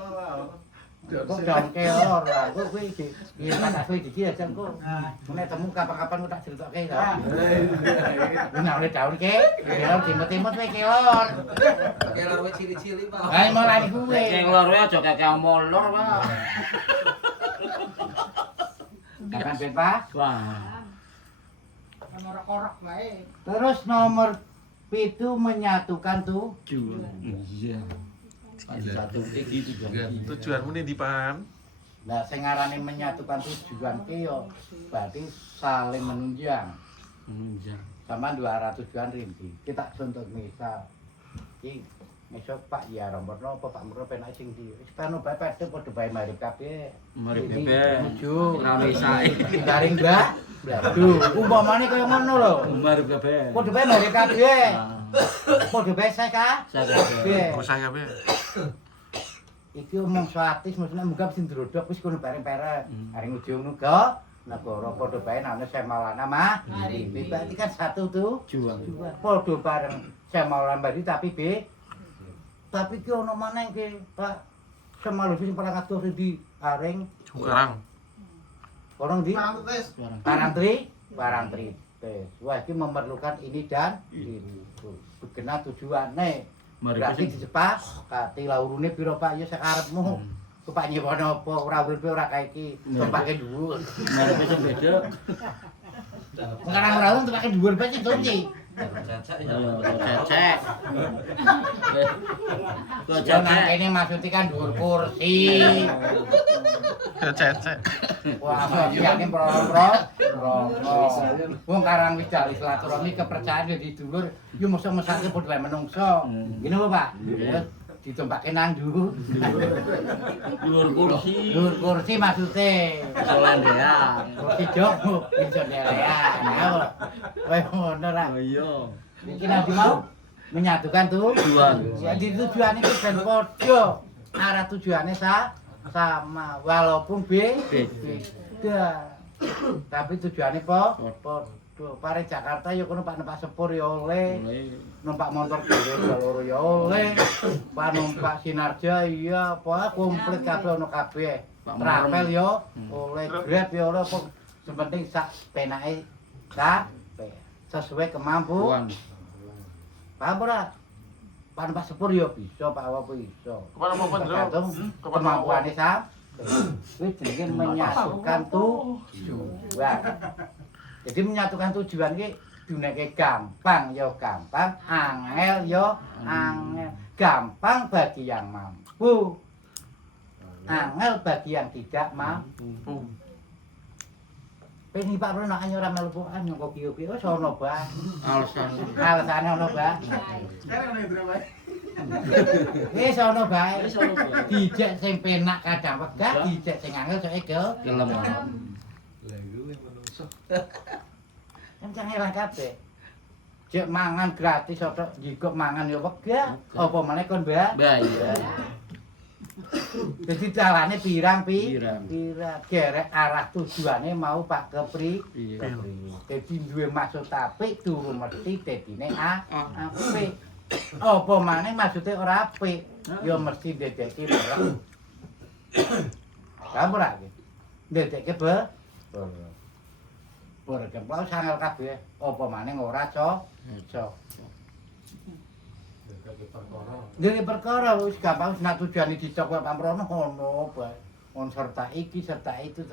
Kok daun kelor lah kok kowe iki ya tak selidiki ya jan kok. Nek temu kapan-kapan kok tak critokke ya. Nah oleh daun kelor timut-timut kowe kelor. Kelor wae cili-cili, Pak. Ayo mulai kowe. Kelor wae aja kakek molor, Pak. Kapan ben Pak? Wah. Korok-korok wae. Terus nomor 7 menyatukan tujuan. Iya. Satu iki tujuan. Tujuanmu nih di Pan? Nah, sing ngarane menyatukan tujuan ki yo berarti saling menunjang. Menunjang. Sama 200 tujuan rinci. Kita contoh misal iki mesok Pak ya rombono apa Pak Muro penak sing di. Wis pano bae padhe padha bae marip kabeh. Mari bebe. Tujuh. Ora isae. Garing Mbak. Duh, umpamane kaya ngono lho. Mari bebe. Padha bae marip kabeh. Padha bae saya ka. Saya Terus saya piye? Iki omong soatis maksudnya muga sing drodok wis kono bareng-bareng. Areng ujung nuga negara padha bae nane Semalana mah. Berarti kan satu tujuan. Padha bareng Semalana bari tapi ki ono maneh ki Pak Semalu sing paling atuh di Areng Sekarang. orang di Parangtes. Parangtri. Wah iki memerlukan ini dan itu. Begena tujuane. Berarti disepakati laurune pira Pak ya sakarepmu. Kepak nyewono apa ora uripe ora kae iki tempake dhuwur. Mari sing beda. Ngarang ora wong tempake dhuwur bae itu iki. Cacak ya. Cecek. Kok Ya nang cecek. kene maksudnya kan dhuwur kursi. Cecek. Wah, yakin pro. Wong karang wis jali silaturahmi kepercayaan ya didulur, yo mosok mesake padha wae menungso. Ngene lho, Pak. Ya ditumpake nang dhuwur. Dhuwur kursi. Dhuwur kursi maksude. Solandean. Kursi jog, iso delean. Ya. Kowe ngono lah. Oh iya. Iki nanti mau menyatukan tujuan. Jadi tujuan itu ben padha. Arah tujuannya sama walaupun beda. Tapi tujuannya padha. Pare Jakarta ya kono Pak numpak sepur ya oleh. Numpak motor dhewe loro ya oleh. Pak numpak Sinarja iya apa komplit kabeh ono kabeh. Travel ya oleh, Grab ya oleh apa sepenting sak penake kabeh. Sesuai kemampuan. Paham ora? Pak numpak sepur ya bisa, Pak apa bisa. Kemana mau Tergantung kemampuane sampe. Kuwi jenenge menyatukan tujuan. Jadi menyatukan tujuan ki duneke gampang ya gampang, angel ya angel. Gampang bagi yang mampu. Angel bagi yang tidak mampu. Pengen Pak Bruno anyo ora mlebukan nyoko kiyo-kiyo wis ono bae. Alasane ono bae. Sekarang nek ndre wae. Wis ono bae. Dijek sing penak kadang wegah, dijek sing angel sok Kelem. Kencang elah kabeh. Jek mangan gratis otok njikuk mangan ya wegah. Apa meneh kon mbak? Mbak iya. Jadi dalane pirang. Pirang. Gerek arah tujuane mau Pak Kepri. Iya. Jadi duwe maksud apik turu mesti dadine apik. Apa maneh maksude ora apik, ya mesti dedeki merek. Paham ora iki? Ndedekke Kemplau sangel kabeh. Apa maning ora cocok. Dene perkara wis gampang nek tujuane dicok kok pamrono ngono bae. On serta iki serta itu.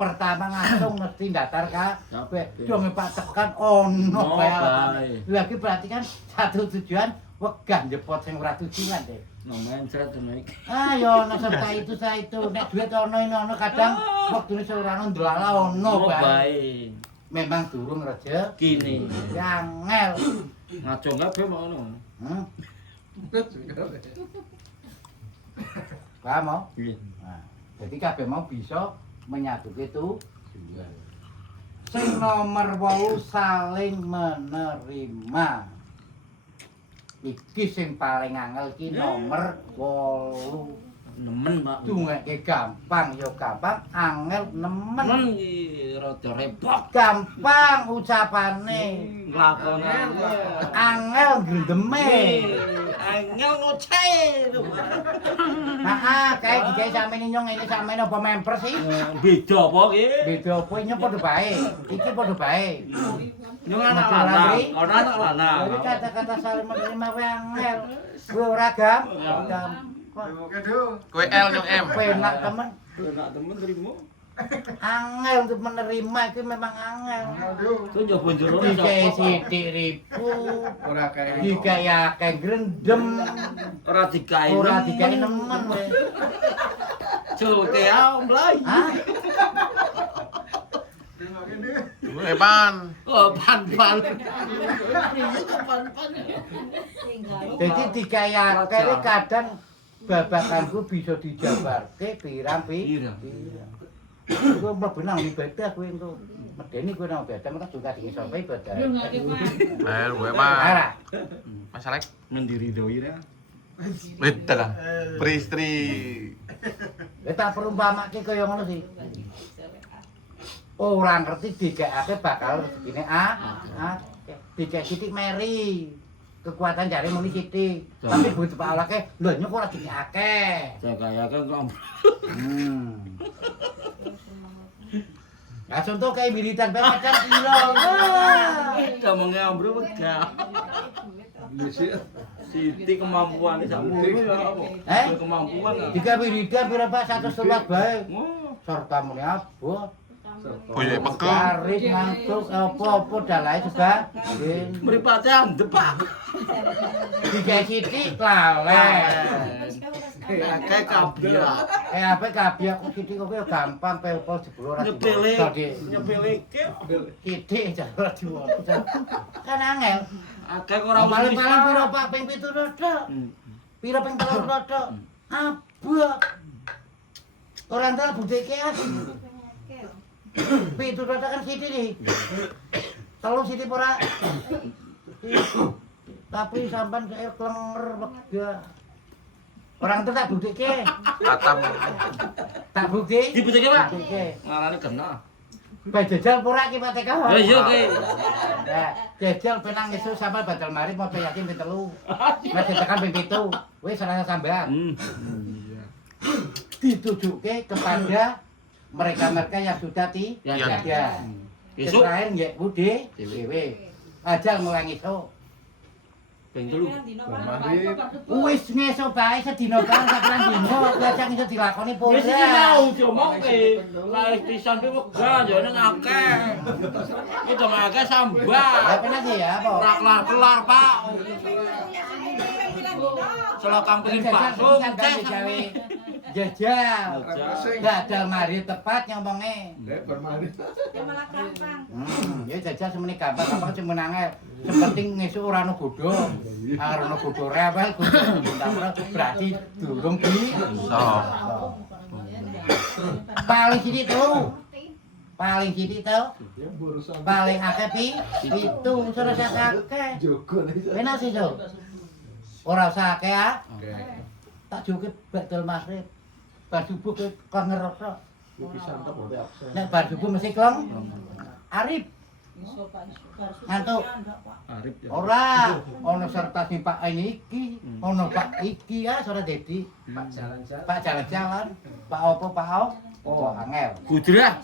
Pertama langsung mesti datar kabeh. Dong Pak tekan ono bae. Lagi berarti kan satu tujuan wegah njepot sing ora tujuan deh. Nomen seret naik. Ayo nek serta itu saya itu nek duit ono kadang wektune ora ono ndelala ono bae. Memang durung rezeki. Angel. Ngaco kabeh ngono. Paham? Iya. Nah, jadi kabeh mau bisa menyatuke itu. Sing nomor 8 saling menerima. Iki sing paling angel iki nomor 8. Nemen, Pak. Dungeke gampang ya gampang, angel nemen. Men iki rada repot. Gampang ucapane, Nglakone. angel gendeme. Angel ngoce. Kayak digawe sampeyan nyong ngene sampeyan apa member sih? Beda apa iki? Beda apa nyong padha bae. Iki padha bae. Nyong anak lanang, ana anak lanang. Jadi kata-kata saling menerima kuwi angel. Kuwi ora gampang. Oke, Dul. Kowe L nyong M. Penak temen. Enak temen terima. Angel untuk menerima itu memang angel. Dul. Ku njobo jero Dikai sithik ribu, Ora kae. dikai akeh grendem, ora dikai. ora dikai nemen kowe. Jote ae mlai. Hah? Oke, Dul. Kowe pan. Oh, pan-pan. Jadi dikai akeh iki kadang babakanku bisa dijabarke pirang-pirang. Iku mlebu nang ibadah kowe engko. Medeni kowe nang ibadah mergo juga dingin sampai ibadah. Ayo kowe pan. Ora. Masalah Mendiri doi ya. beda lah. Peristri. Ya tak perumpamake kaya ngono sih. Ora ngerti digekake bakal rezekine dikek sithik meri. Kekuatan jare muni sithik. Tapi begitu Pak Allah ke, lho nyok ora dikake. Saya kan kok Nah contoh kayak militan macam kilo. udah mengambruk wegah. Siti kemampuan sak ngono ya. Kemampuan. Jika militan berapa 111 bae. Oh, Serta muni abot. Boyo peke. Garis ngantuk apa-apa dalae juga. mripate andep, Pak. Dikek sithik lale. Kayak kabeh. Apa kabeh aku sithik kok gampang pel-pel jebul ora. Nyepelike. Sithik jalur diwaca. Kan angel. Akeh ora Paling-paling piro Pak ping 7 tok. Piro ping 3 tok. Abot. Ora entar budekke ya. Pitu tok kan sithik iki. Telu sithik ora. Tapi sampean saya klenger wegah. Orang itu tak budekke. Katam. Tak bukti. Dibutuhke, Pak. Budekke. Ngarane kena. Bae jajal ora ki Pak TK. Ya iya ki. Nah, jajal penang esuk sampai batal mari mau yakin ping 3. Nek tekan ping 7, wis ora sampean. Ditujuke kepada mereka-mereka yang sudah tiada. Esuk Selain nggih Budi dhewe. Ajal mulai esuk. ping 3. Wis ngesuk bae sedina bareng saben dino, lajeng iso dilakoni Wis pura. iki mau diomongke. Laris pisan pe wegah ya ning akeh. Itu akeh sambal. Apa nasi ya, apa? Ora kelar-kelar, Pak. Selokang pengen bakso, cek. Jajal. Jajal mari tepat ngomongnya. Ya jajal semene gampang cuma nangel. Sepenting ngesuk ora ono godho. Angger ono godho rewel berarti durung bisa. Paling sithik telu. Paling sithik to. Paling akeh itu ora akeh. Enak sih, Jo. Ora usah akeh ah. Tak joke badal maghrib. Bar subuh kon ngerokok. Nek bar subuh mesti kleng. Arif Ngantuk. Arif ya. Ora, ono serta si Pak ini iki, ono Pak iki ya sore Dedi. Pak jalan-jalan. Pak jalan-jalan, Pak opo, Pak op. Oh, angel. Kudrah.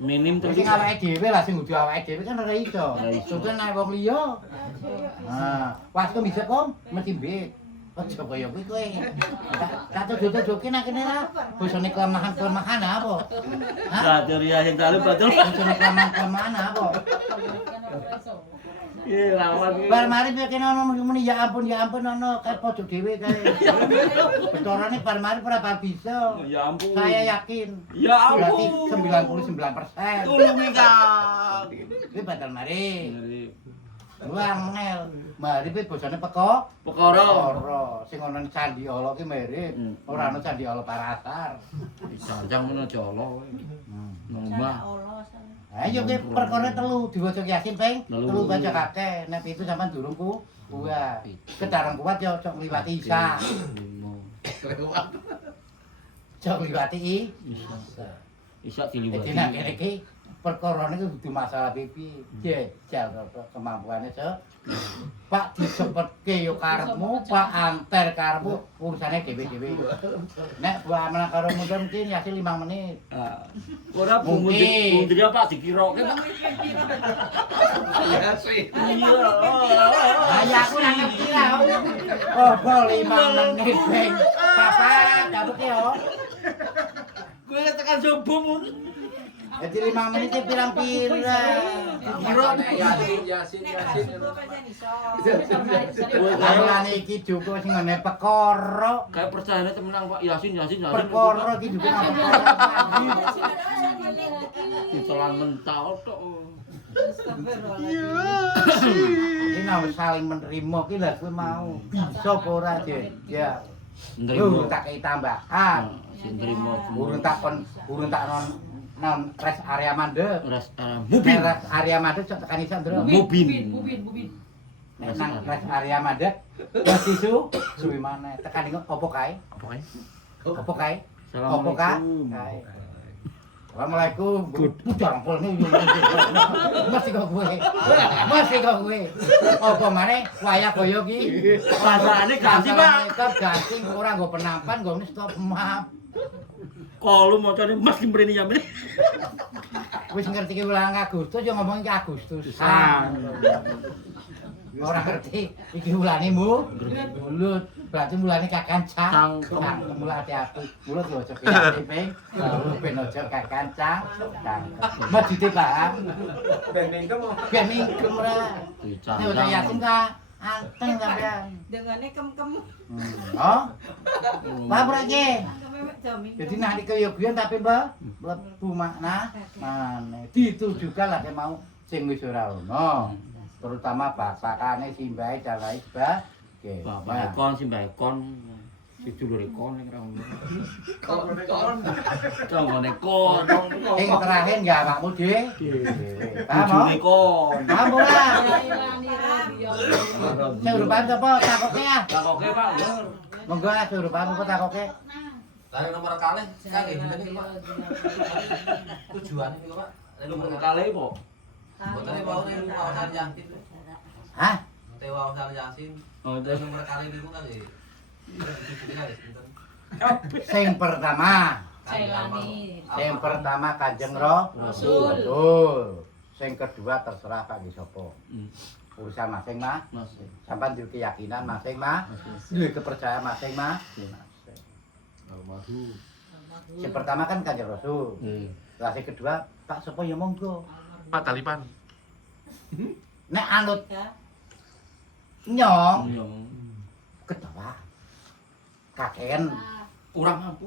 Minim Terus terus. sing awake dhewe lah sing kudu awake dhewe kan ora iso. Contoh nek wong liya. Nah, waktu bisa kom mesti mbek. Aja kaya kuwi kowe. Tak tuduh-tuduhke nek kene lah. Bosone kelemahan-kelemahan apa? Hah? Kriteria sing dalu betul. Bosone kelemahan-kelemahan apa? Iya lawan iki. Bar mari kene ono muni ya ampun ono kae pojok dhewe kae. Betorane bar mari ora bisa. Ya ampun. Saya yakin. Ya Berarti ampun. 99%. Tulungi Kang. Kuwi batal mari. Arif. Wangel. Mari kuwi bosone peko. Perkara Ora sing ana candi ala ki mirip. Ora ana candi ala Parasar. dijanjang menawa jolo. Nombah. Ayo ki perkara telu diwaca Yasin ping Telu. telu baca kakek. Nek itu sampean durung kuat. Kedareng kuat yo cok ngliwati Isa. Cok ngliwati Isa. Isa diliwati. Dadi nek kene iki perkarane kudu masalah pipi. Jejal kemampuane se. Pak disepetke yo karepmu, Pak anter karepmu, urusane dhewe-dhewe. Nek buah menak karo mundur mungkin Yasin 5 menit. Ora Mungkin. bumbu Pak dikiroke. Iya sih. Iya. Ayo aku nang ngerti lah. Oh, 5 menit ping. Papa, cabut yo. Kowe tekan subuh. Jadi 5 menit iki pirang-pirang. Yasin. Mulane iki Joko sing ngene perkara. Kayak percaya temenang Pak Yasin. Perkara iki juga Ditelan mental tok. Iki nang saling menerima ki lha kowe mau. Bisa apa ora, Dik? Ya. Nrimo. Tak kei tambahan. Sing nrimo. Urun tak non rest area mandek. Mobil. Rest area mandek cok tekan isan, Bro. Mobil. Nek nang rest area mandek, wis isu suwi maneh. Tekan iki opo kae? Opo kae? Opo ka? Kae. Assalamualaikum. Pucang polne. Masih kok kowe. Apa maneh wayah kaya ki? Pasane ganti, Pak. Ganti ora nggo penampan, nggo stop map. Kalau macane Mas mrene ya mrene. Wis ngerti ki wulan Agustus yo ngomong ki Agustus. Ora ngerti iki wulane mulut. Berarti mulane kakancang. Mulane hati. Mulut yo aja kaya ping. Ben aja kakancang. Masjid paham. Ben mingkem ora. Nek ora yakin ka anteng sampean. Dengane kem-kem. Oh. Lah berake. Jadi nak di keyogian tapi mlebu makna maneh ditujukan lah mau sing wis ora ono. Terutama basakane simbahe jalai sebagai Bapak kon simbah kon. Si dulure kon ning ra ngono. Kon. Kon. sing terakhir enggak awakmu dhewe. Paham? Bojone kon. Paham ora? Sing urupan apa takoke ah? Takoke Pak. Monggo ah urupan apa takoke? Lah nomor kalih kangge sinten iki, Pak? Tujuane iki, Pak. Nomor kali po. Botone wae rumah Sari Yasin. Hah? Tewa Sari Yasin. Oh, Nomor kalih niku kangge. Sing pertama. Sing pertama Kanjeng Rasul. Sing kedua terserah kangge sapa. Urusan masing-masing. Sampeyan duwe keyakinan masing-masing, duwe kepercayaan masing-masing. Yang pertama kan Kanjeng Rasul. Lah sing kedua Pak sapa ya monggo. Pak Talipan. Nek anut nyong kedawa. Kaken Ora mampu.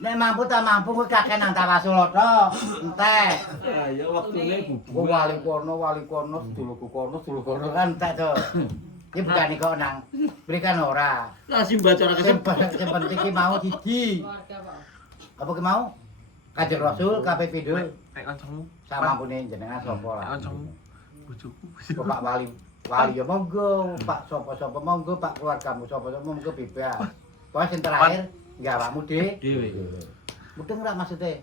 nek mampu ta mampu kuwi kaken nang Tawasulata. Entek. Ya waktune Ku wali kono, sedulurku kono kan entek to. Iki bukan kok nang berikan ora. Lah simbah cara Sing kesempatan. penting ki mau siji. Apa ki mau? Kanjeng Rasul KPPD Nek kancamu, sama mampune jenengan sapa nek lah. kancamu bojoku. Pak wali ya monggo, Pak sapa-sapa monggo, Pak keluargamu sapa-sapa monggo bebas. Pokoke sing terakhir enggak awakmu dhewe. Dhewe. Mudeng ora maksude?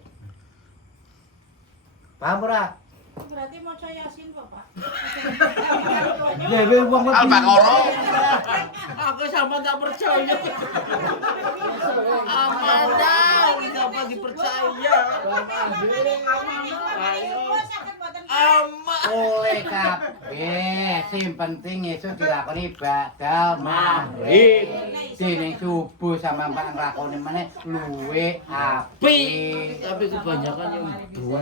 Paham ora? Berarti mau Yasin Bapak. Dewe wong Al-Baqarah. Aku sama tak percaya. Amanah, siapa dipercaya? Aman. kowe kabeh sing penting esuk dilakoni badal maghrib. Dene subuh sama mbak nglakoni meneh luwe apik. Tapi kebanyakan yang dua.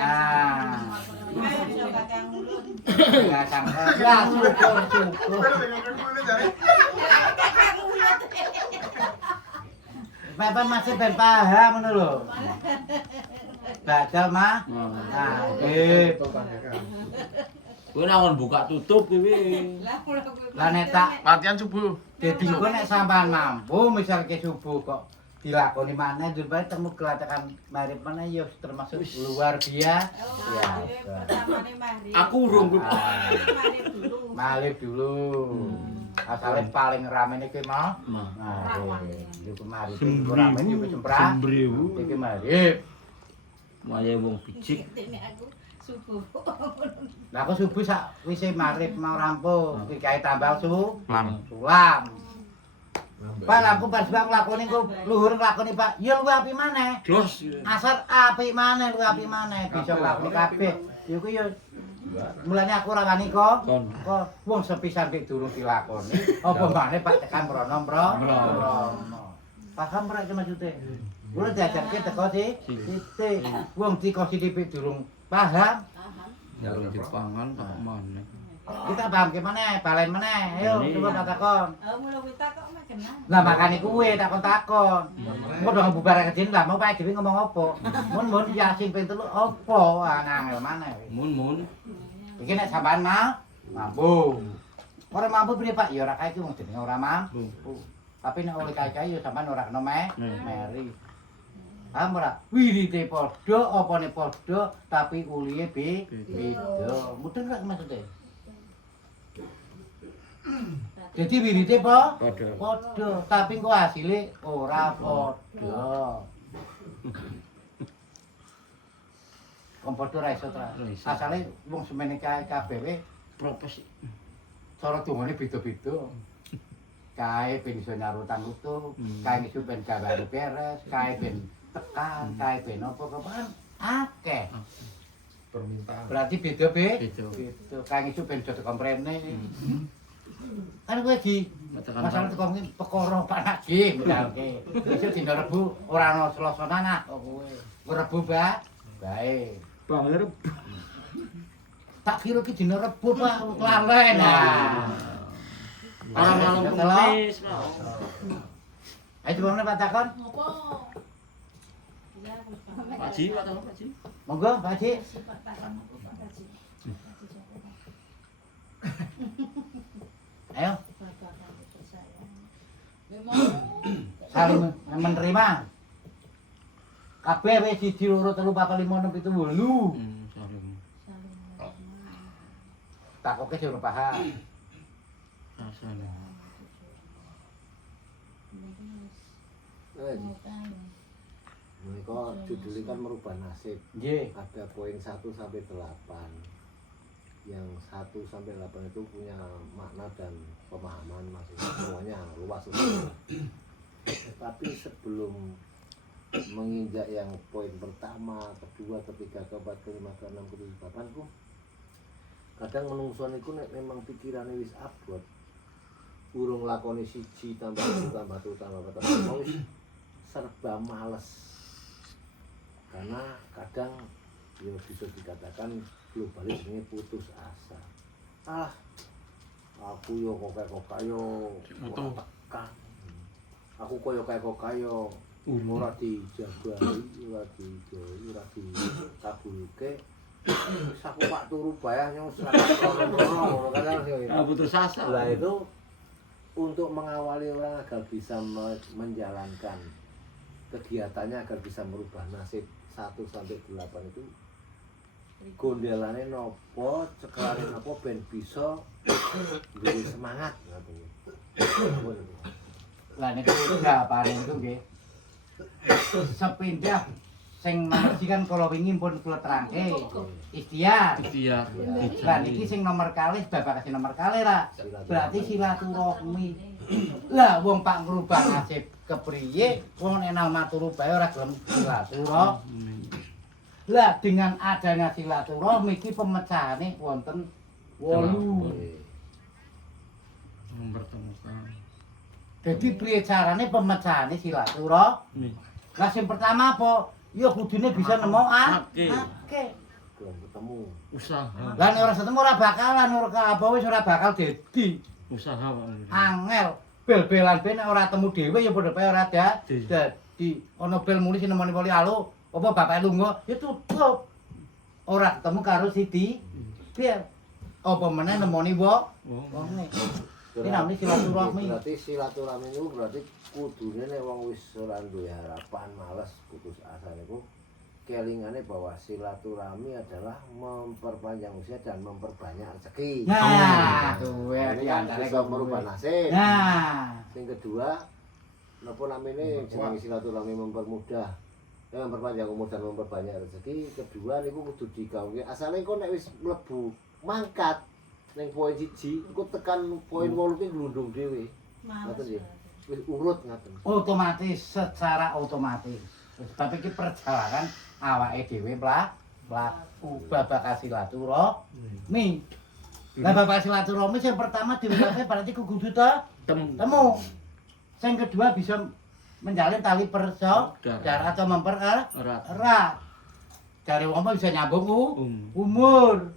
Ah. Ya sangka ya syukur. Bapak masih ben paham ngono lho. Badal mah. Nah, Kowe nangon buka tutup kuwi. lah nek tak Latihan subuh. dadi engko nek sampean mampu misal ke subuh kok dilakoni maneh jebul temu kelatakan marip maneh ya termasuk luar biasa. Aku urung kuwi. Malih dulu. Asale paling rame iki mah. Nah, Iki kemari iki rame iki semprah. Sembriwu. Iki marip. Maya wong picik. Lah kok subuh sak wise marip mau rampung, iki kae tambal Lam. sulam. Pak lampu pas bang lakoni kok luhur nglakoni Pak. Ya luwih apik maneh. Jos. Asar apik maneh, luwih apik maneh. Bisa nglakoni kabeh. Ya ku ya mulane aku ora wani kok. Kok wong sepisan dik durung dilakoni. Apa maneh Pak tekan mrono. Paham ora iki maksude? Kulo diajarke teko titik. Wong teko sithik durung paham. Jarung dipangan kok maneh. Kita paham ke mana, balen mana, ayo coba tak takon. Mulai kita kok mah kenal. Lah makane kuwe takon-takon. Engko dong bubar kejin lah, mau Pak dhewe ngomong apa? Mun Yasin ping 3 apa angel maneh. Mun. Iki nek sampean mampu. Ora mampu piye Pak? Ya ora kae iki wong jenenge ora mampu. Tapi nek oleh kae-kae ya sampean ora kena meri. Paham ora? Wirite padha, apane padha, tapi ulihe beda. Mudeng gak maksudnya? Jadi wirite padha, tapi kok hasilnya ora padha. Wong padha ra iso ta. Asale wong semene kae kabeh Propes. cara dungane beda-beda. Kae ben iso nyarutan utuh, kae iso ben gawane beres, kae ben tekan, kae ben apa-apa akeh. Permintaan. Berarti beda be? Beda. Beda. Kae iso ben dadi komprene. Kan kowe di masalah teko ngene perkara panake misalke. Iso dina Rebu ora ana Selosonan kok kowe. Rebu bae. Bang Reb. Tak kira ki dina Rebu Pak lalen. Nah. Ora malam Kamis. Ayo coba Pak takon. Ngopo? Pak Ji, Pak Ji. Monggo Pak Haji. Ayo saling menerima. Kabeh wis 1 2 3 4 5 6 7 8. Saling. Takoke sing ora paham. Rasane. Mereka judulnya kan merubah nasib. Nggih. Ada poin 1 sampai 8. Yang 1 sampai 8 itu punya makna dan pemahaman masing-masing, semuanya luas. Tapi sebelum menginjak yang poin pertama, kedua, ketiga, keempat, kelima, keenam, ketujuh, delapan, kadang menungso niku nek memang pikirane wis abot, urung lakoni 1 tambah 2 tambah 3 tambah 4 wis serba males. Karena kadang ya bisa dikatakan globalis ini putus asa. Aku yo kok yo tekan. Aku koyo kayo ora dijabahi, ora dikabulke. Wis aku pak turu bayahnya wis ngono kan Putus asa. Lah itu untuk mengawali orang agar bisa menjalankan kegiatannya agar bisa merubah nasib 1 sampai 8 itu gondelane nopo, cekelane nopo ben bisa duwe semangat ngoten. Lah nek enggak paling itu nggih. Sepindah sing nomor siji kan kala wingi pun kula terangke. Ikhtiar. Ikhtiar. Lah niki sing nomor kalih bapak kasih nomor kalih lah. Berarti silaturahmi. Lah wong Pak ngrubah nasib kepriye wong nek nama turu bae ora gelem silaturahmi. Lah dengan adanya silaturahmi iki pemecahane wonten 8. Mempertemukan. Jadi priye carane pemecahane silaturahmi? Lah sing pertama apa? Ya kudune bisa nemokake. belum ketemu. Usaha. Lah nek ora ketemu ora bakalan ora apa wis ora bakal dadi. Usaha Pak. Angel bel-belan ben nek ora temu dhewe ya padha bae ora dadi. Ana bel muli sing nemoni poli alu, apa bapak lunga ya tutup. Ora ketemu karo Siti. Piye? Apa meneh nemoni wong wonge. Ini namanya silaturahmi. Berarti silaturahmi itu berarti kudune nek wong wis ora duwe harapan, males, putus asa niku kelingane bahwa silaturahmi adalah memperpanjang usia dan memperbanyak rezeki. Nah, tuh ya di antara bisa merubah nasib. Nah, Yang kedua, napa namine jenenge silaturahmi mempermudah memperpanjang umur dan memperbanyak rezeki. Kedua niku kudu digawé. Asale kok nek wis mlebu mangkat ning poin 1, engko tekan poin 8 ki glundung dhewe. Ngoten nggih. Wis urut ngoten. otomatis secara otomatis. Tapi iki perjalanan awake dhewe mlaku babagan silaturahmi. Lah babagan silaturahmi yang pertama diwiwiti berarti kudu temu. Yang kedua bisa menjalin tali persaudaraan atau mempererat. Dari wong bisa nyambung umur.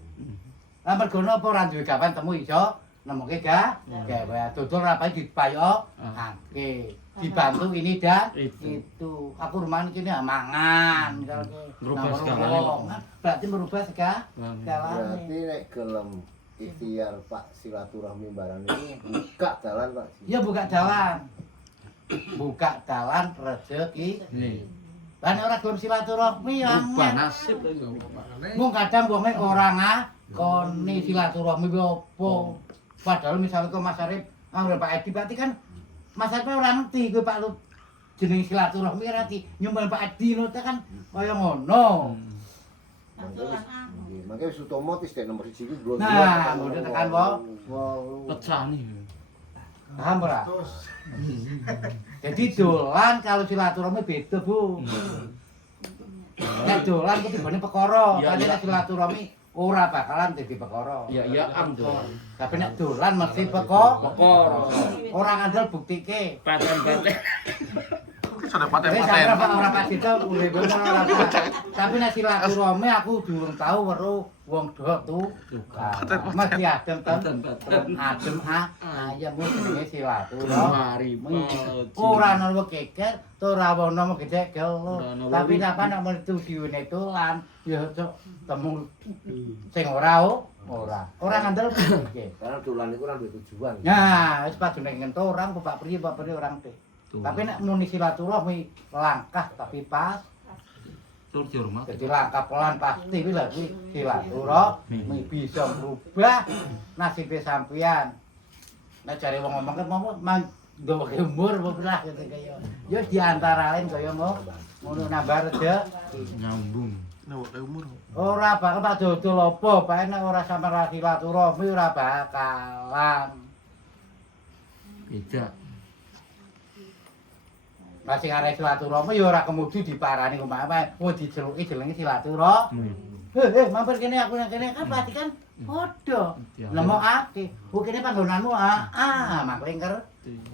Lah mergo napa ora duwe gawan temu iso nemoke gawe. Dodol ora bae dipayokke. Dibantu ini dan itu. Aku rumah ini mangan misalnya. Merubah segalanya. Berarti merubah segalanya. Berarti nek gelem ikhtiar Pak silaturahmi barang ini buka dalan Pak. Ya buka jalan. Buka jalan rezeki. Lah nek ora gelem silaturahmi ya Ubah nasib. mung kadang wonge ora ngakoni silaturahmi ku opo. Padahal misalnya kok Mas Arif nganggo Pak Edi berarti kan Mas Arif ora ngerti kuwi Pak Lu jeneng silaturahmi ora ngerti. Nyumbang Pak Edi ngono kan kaya ngono. Nggih, mangke wis otomatis nek nomor 1 iki belum. Nah, ngono tekan wong. Pecah nih. Paham ora? Jadi dolan kalau silaturahmi beda, Bu. Nek dolan ku tibane perkara, tapi nek silaturahmi ora bakalan dadi perkara. Ya tuh. Tapi nek dolan mesti perkara. Ora ngandel buktike. Paten-paten. Sudah paten Wis paten. ora pasti to urip ora. Tapi nek silaturahmi aku durung tau weruh wong do mesti adem ten. Adem ayam ku jenenge silaturahmi. Ora ana keker, ora ana gede gelo. Tapi sampean nek metu diune dolan ya temu sing ora ngandel piye. Karena dolan iku ora duwe tujuan. Nah, wis padune ngento orang Pak Pri orang teh. Tapi nek muni silaturahmi langkah tapi pas. Tur dihormat. Jadi langkah pelan pasti kuwi lha kuwi silaturahmi bisa merubah nasib sampean. Nek jare wong ngomong kan mau nggawa umur apa lah gitu kaya. Ya di antara lain kaya ngono nambah rezeki. Nyambung. Nek umur. Ora bakal tak dodol apa, bae nek ora sampe silaturahmi ora bakalan. Beda. Masih arek silaturahmi ya ora kemudian diparani umpama diceluki jenenge silaturahmi. Mampir kene aku nang kene kan berarti kan padha. Nemokake. Oh kene panggonanmu maklingker.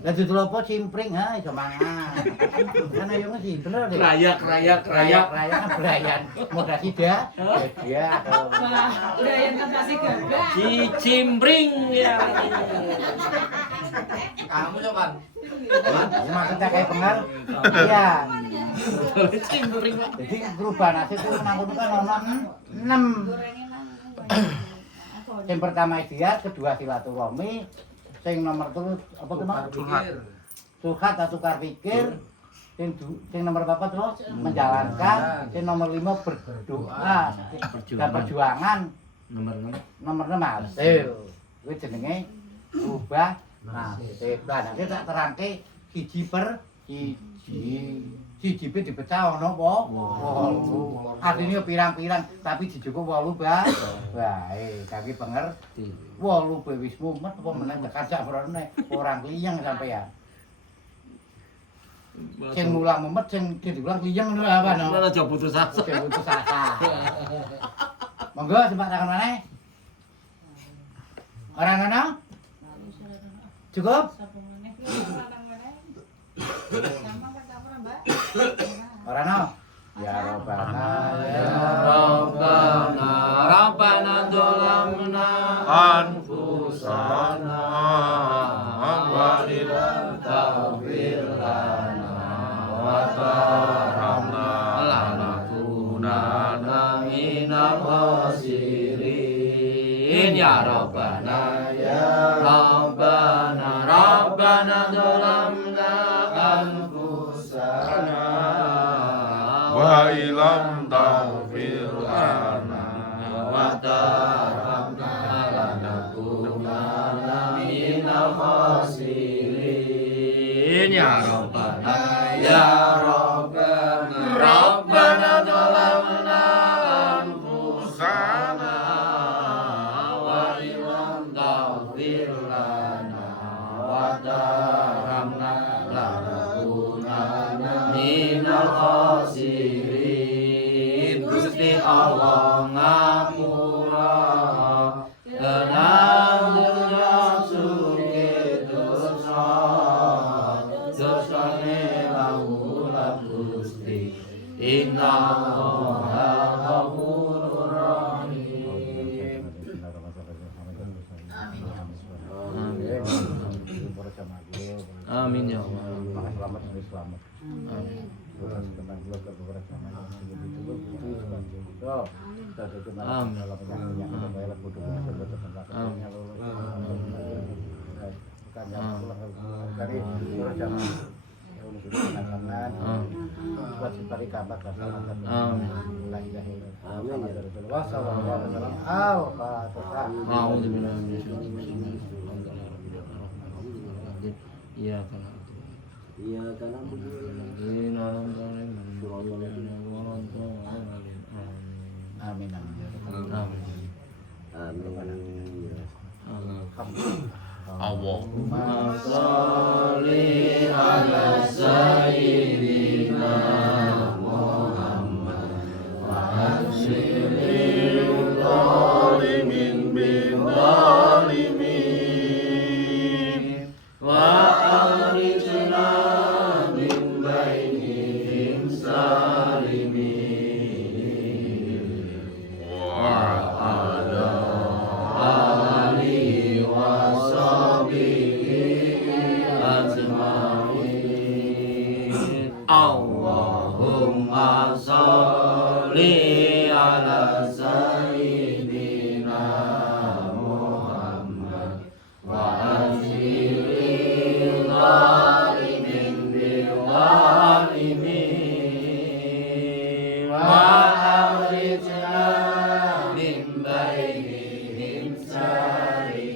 Lah dodol apa cimpring iso mangan. Kan ayo mesti bener deh. Rayak. Berayan. Mudah sida. Ya. Berayan kan kasih gagah. Cimpring ya. Kamu coba. Ya maksudnya kayak pengal. Iya. Cimpring. Jadi berubah nasib itu nang kono kan ono 6. Yang pertama ikhtiar, kedua silaturahmi, sing nomor 3 apa kemana? Curhat atau tukar pikir. Sing nomor 4 tuh menjalankan, sing nomor 5 berdoa dan perjuangan. Nomor 6 hasil. Kuwi jenenge ubah nasib. Lah nanti tak terangke siji per siji. Siji pe dipecah ana apa? 8. Artine pirang-pirang tapi dicukup 8 bae. Kaki pengerti. 8 pe wis mumet apa meneh tekan sak brone orang liyeng sampean. Sing mulang mumet sing diulang liyeng lho apa no. Ora aja putus asa. Oke, putus asa. Monggo sempat tangan maneh. Ora ngono? Cukup? Ora no. Ya Rabbana ya Rabbana Rabbana dzalamna anfusana wa illam taghfir lana wa tarhamna lanakunanna minal khasirin ya Rabbana ya Rabbana Rabbana dzalamna anfusana wa ilam taghfir lana wa tarhamna lanakunanna minal khasirin ya Rabbana ya Rabbana Rabbana dzalamna anfusana wa ilam taghfir lana wa tarhamna lanakunanna minal khasirin Gusti Allah ngapura tenang dunya suki dosa dosane laulah Gusti inna Allaha ghafurur rahim. Amin ya Allah. Maka selamat sampai selamat. Amin. Iya kan. Iya karena Amin amin. Allahumma sholli ala sayyidina Muhammad wa ansilil zalimin bil zalimin wa akhrijna min bainihim salimin wa ala alihi wa sahbihi ajma'in. Allahumma sholli ala sayyidina Muhammad wa anzilil zalimin bil zalimin wa akhrijna min bainihim salimin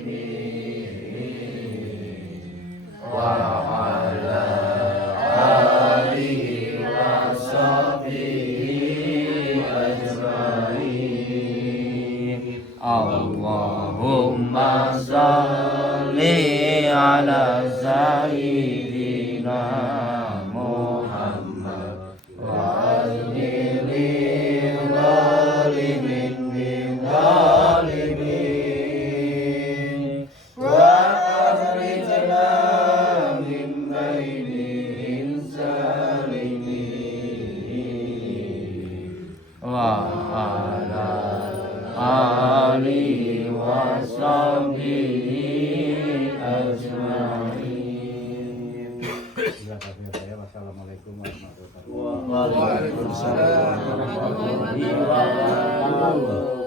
wa ala alihi wa sahbihi ajma'in. Allahumma sholli ala sayyidina Muhammad wa ajmilil zalimin bil zalimin wa akhrijna min bainihim salimin wa ala alihi wa sahbihi ajma'in. Wassalamualaikum warahmatullahi Waalaikumsalam warahmatullahi wabarakatuh.